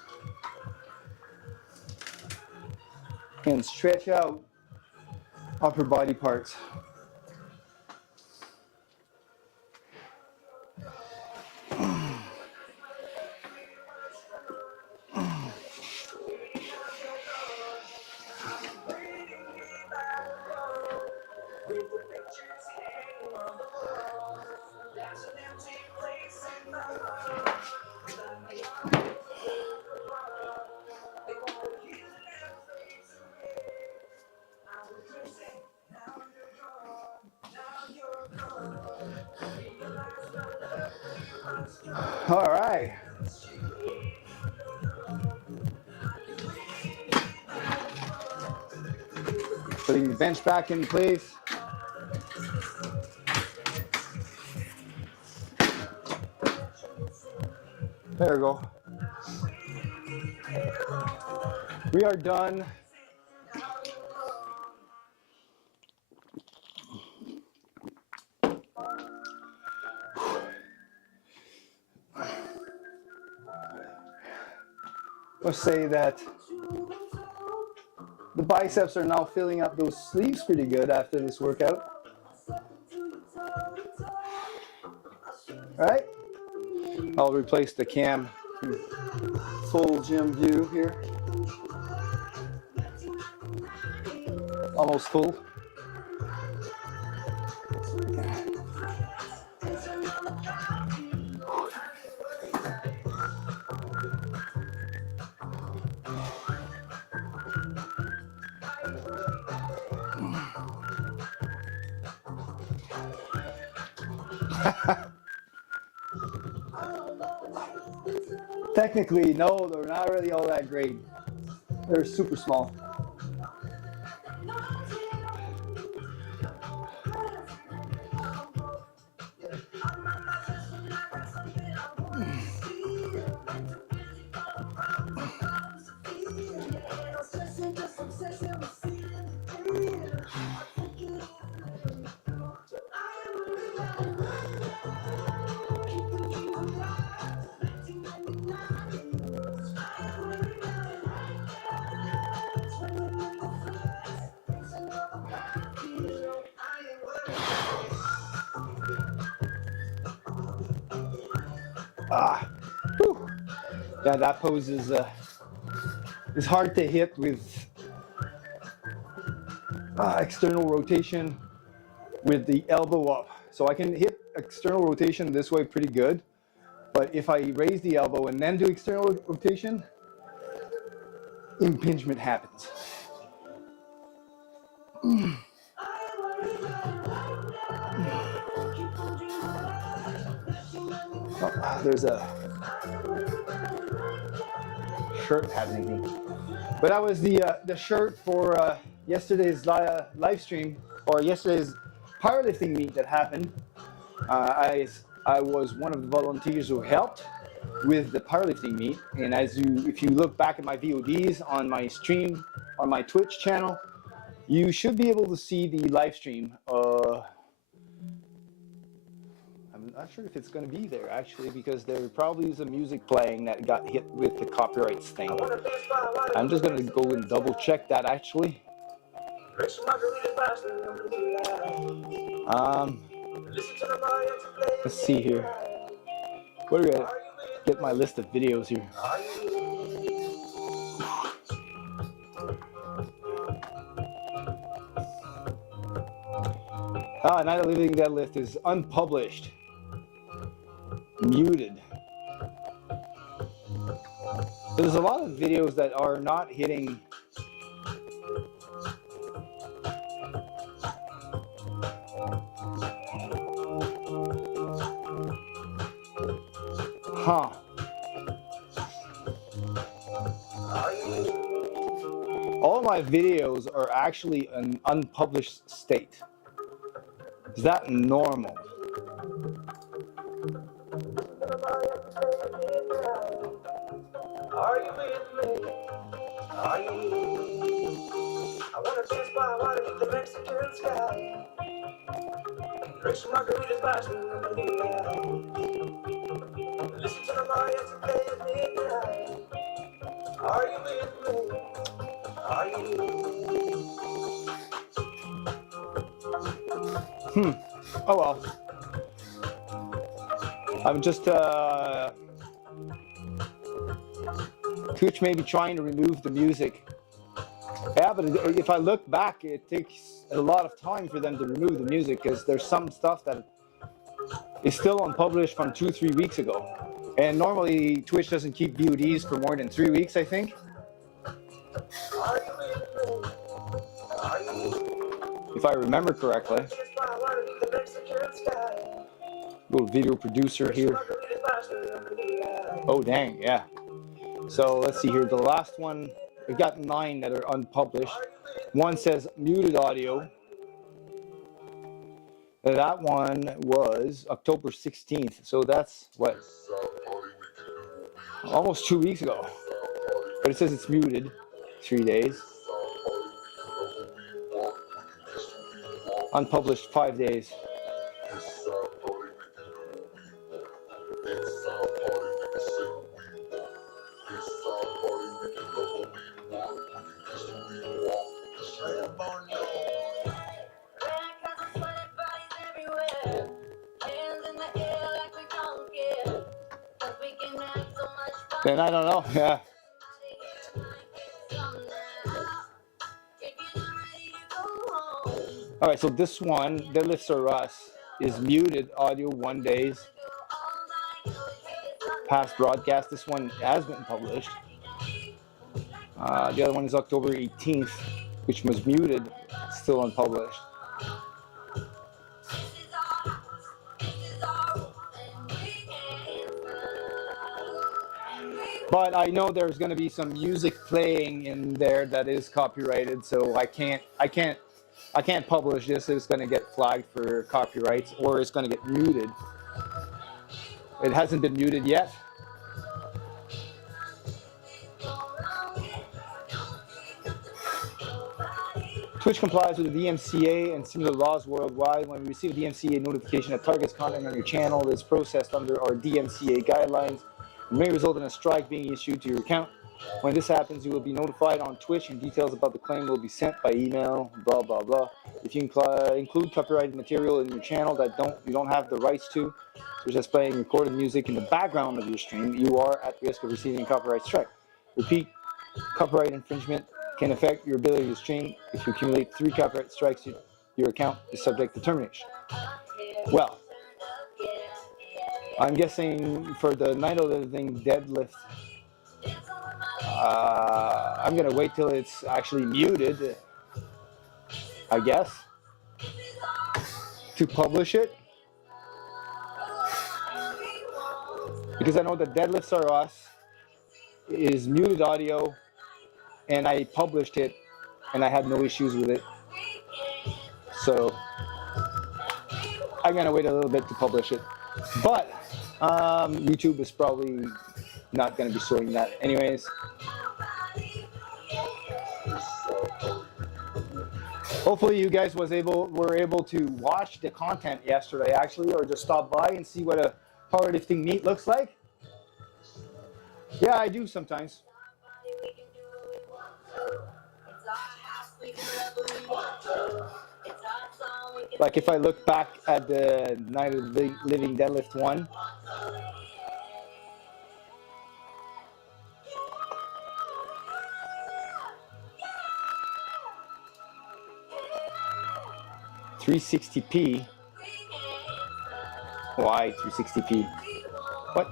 and stretch out upper body parts. All right. Putting the bench back in place. There we go. We are done. Let's say that the biceps are now filling up those sleeves pretty good after this workout. All right. I'll replace the cam. Full gym view here. Almost full. Technically, no, they're not really all that great. They're super small. Whew. Yeah, that pose is hard to hit with external rotation with the elbow up. So I can hit external rotation this way pretty good, but if I raise the elbow and then do external rotation, impingement happens. Oh, there's a shirt happening. But that was the shirt for yesterday's live stream, or yesterday's powerlifting meet that happened. I was one of the volunteers who helped with the powerlifting meet, and if you look back at my VODs on my stream on my Twitch channel, you should be able to see the live stream. I'm not sure if it's going to be there actually, because there probably is a music playing that got hit with the copyrights thing. I'm just going to go and double check that actually. Let's see here. Where do I get my list of videos here? Night of Living Deadlift is unpublished. Muted. There's a lot of videos that are not hitting. Huh. All of my videos are actually an unpublished state. Is that normal? Are you with me? Are you? I wanna dance by water with the Mexican sky. Drink some margaritas by the moonlight. Listen to the mariachi play at midnight. Are you with me? Are you? Oh well. I'm just Twitch may be trying to remove the music. Yeah, but if I look back, it takes a lot of time for them to remove the music, because there's some stuff that is still unpublished from 2-3 weeks ago. And normally Twitch doesn't keep VODs for more than 3 weeks, I think. If I remember correctly. Little video producer here. Oh, dang, yeah. So let's see here. The last one, we've got 9 that are unpublished. One says muted audio. That one was October 16th. So that's what? Almost 2 weeks ago. But it says it's muted 3 days. Unpublished 5 days. Then I don't know. Yeah. All right, so this one, Deadlifts Are Us, is muted audio 1 days. Past broadcast, this one has been published. The other one is October 18th, which was muted, still unpublished. But I know there's going to be some music playing in there that is copyrighted, so I can't publish this. It's going to get flagged for copyrights, or it's going to get muted. It hasn't been muted yet. Twitch complies with the DMCA and similar laws worldwide. When we receive a DMCA notification that targets content on your channel that is processed under our DMCA guidelines, it may result in a strike being issued to your account. When this happens, you will be notified on Twitch, and details about the claim will be sent by email, blah, blah, blah. If you include copyrighted material in your channel that you don't have the rights to, such as playing recorded music in the background of your stream, you are at risk of receiving a copyright strike. Repeat, copyright infringement can affect your ability to stream. If you accumulate 3 copyright strikes, your account is subject to termination. Well, I'm guessing for the Night of the Living deadlift, I'm going to wait till it's actually muted, I guess, to publish it. Because I know that Deadlifts Are Us is muted audio, and I published it, and I had no issues with it. So I'm going to wait a little bit to publish it. But YouTube is probably not going to be showing that anyways. Hopefully you guys were able to watch the content yesterday, actually, or just stop by and see what a powerlifting meet looks like. Yeah, I do sometimes. Like if I look back at the Night of the Living Deadlift 1, $360p. Why 360p? What?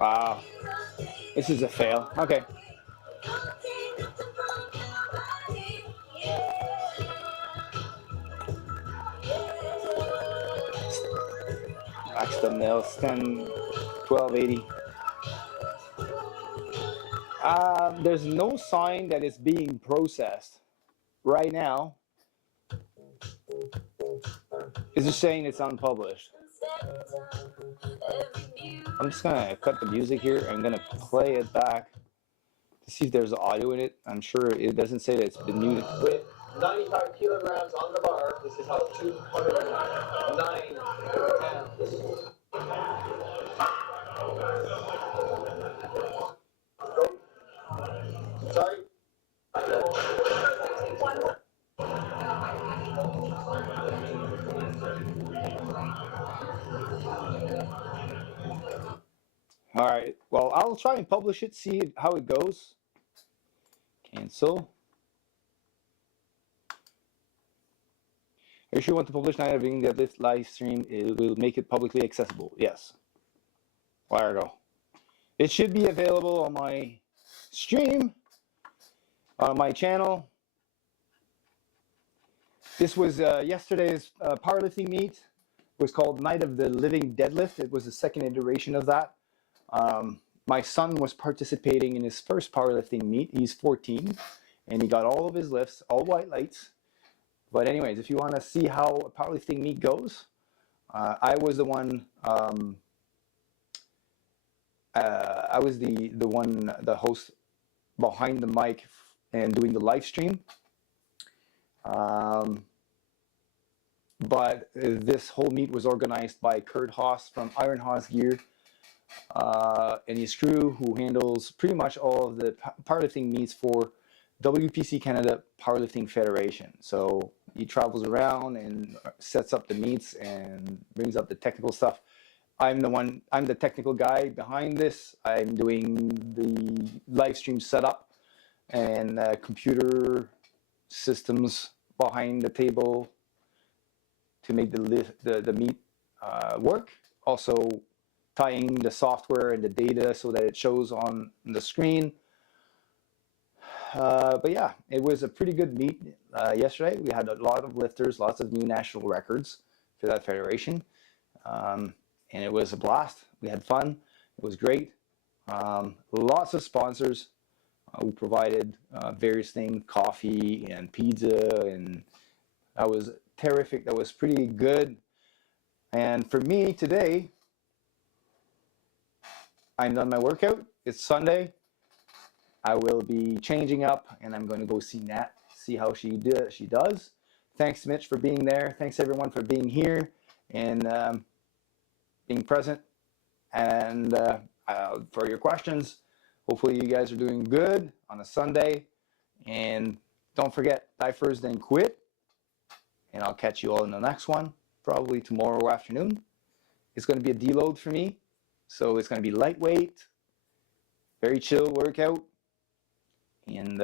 Wow. This is a fail. Okay. Max thumbnails, 10, 1280. There's no sign that it's being processed right now. It's just saying it's unpublished. I'm just gonna cut the music here. I'm gonna play it back to see if there's audio in it. I'm sure it doesn't say that it's been muted. With 95 kilograms on the bar, this is how 209 pounds. Sorry? All right. Well, I'll try and publish it, see how it goes. Cancel. Are you sure you want to publish Night of the Living Deadlift live stream? It will make it publicly accessible. Yes. Wire go. It should be available on my stream on my channel. This was yesterday's powerlifting meet. It was called Night of the Living Deadlift. It was the second iteration of that. My son was participating in his first powerlifting meet. He's 14, and he got all of his lifts, all white lights. But anyways, if you want to see how a powerlifting meet goes, I was the one. I was the host behind the mic and doing the live stream. But this whole meet was organized by Kurt Haas from Iron Haas Gear and his crew, who handles pretty much all of the powerlifting meets for WPC Canada Powerlifting Federation. So he travels around and sets up the meets and brings up the technical stuff. I'm the technical guy behind this. I'm doing the live stream setup and computer systems behind the table to make the meet work. Also tying the software and the data so that it shows on the screen. But yeah, it was a pretty good meet yesterday. We had a lot of lifters, lots of new national records for that federation. And it was a blast. We had fun. It was great. Lots of sponsors who provided various things, coffee and pizza, and that was terrific. That was pretty good. And for me today, I'm done my workout. It's Sunday. I will be changing up, and I'm going to go see Nat, see how she does. Thanks, Mitch, for being there. Thanks, everyone, for being here and being present, and for your questions. Hopefully you guys are doing good on a Sunday, and don't forget, die first, then quit, and I'll catch you all in the next one, probably tomorrow afternoon. It's going to be a deload for me, so it's going to be lightweight, very chill workout, and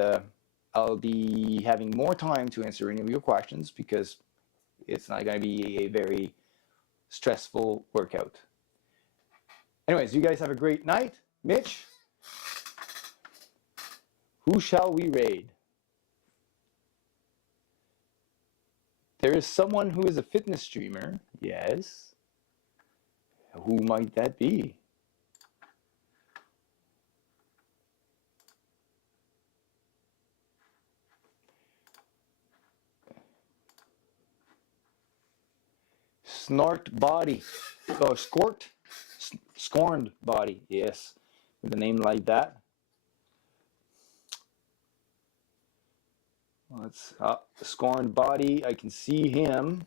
I'll be having more time to answer any of your questions because it's not going to be a very stressful workout. Anyways, you guys have a great night. Mitch, who shall we raid? There is someone who is a fitness streamer. Yes. Who might that be? Snort Body. Oh, Scorned Body. Yes. With a name like that. Let's Scorned Body. I can see him.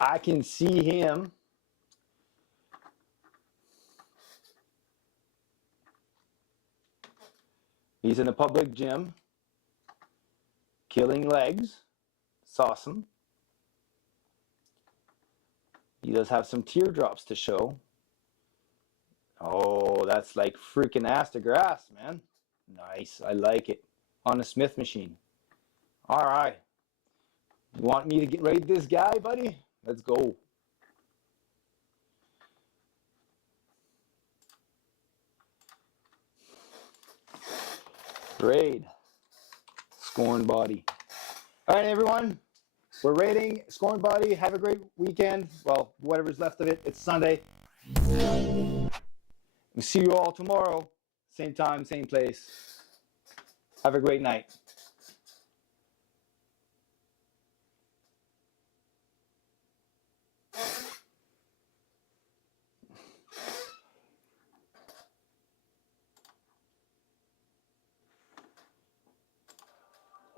I can see him. He's in a public gym, killing legs. It's awesome. He does have some teardrops to show. Oh, that's like freaking ass to grass, man. Nice, I like it. On a Smith machine. All right. You want me to raid this guy, buddy? Let's go. Raid. Scorned Body. All right, everyone. We're raiding Scorned Body. Have a great weekend. Well, whatever's left of it. It's Sunday. We'll see you all tomorrow. Same time, same place. Have a great night.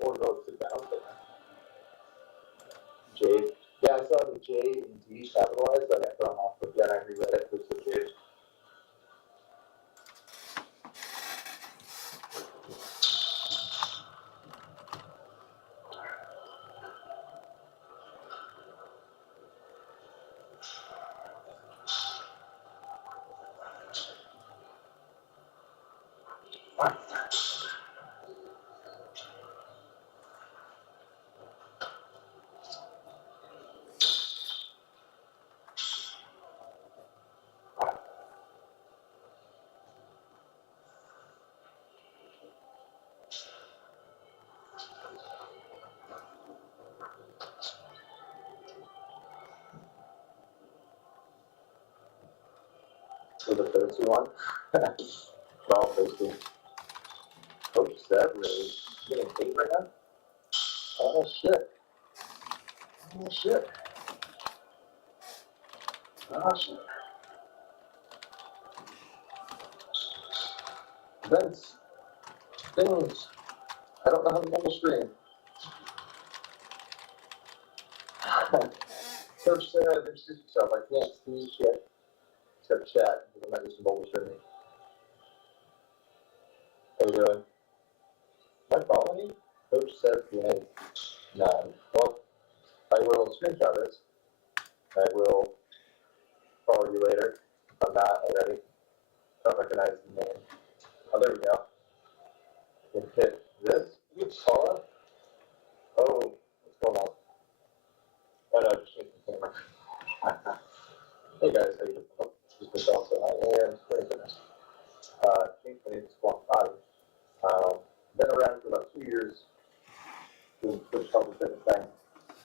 Or go sit down there. Jade. Yeah, I saw the J and D capitalized, but I throw them off again. I reread it with the J. So the fancy one. Well, tasty. Coach said, really? You getting paid right now? Oh shit. Oh shit. Oh shit. Events. Things. I don't know how to double screen. Coach said, introduce yourself. I can't see shit except chat because I'm not used to mobile streaming. How you doing? Am I following you? Coach said, yay. None. Well, I will screenshot this. I will follow you later if I'm not already. I don't recognize the name. Oh, there we go. I can hit this. You follow? Oh, what's going on? Oh no, just changing the camera. Hey guys, how you doing?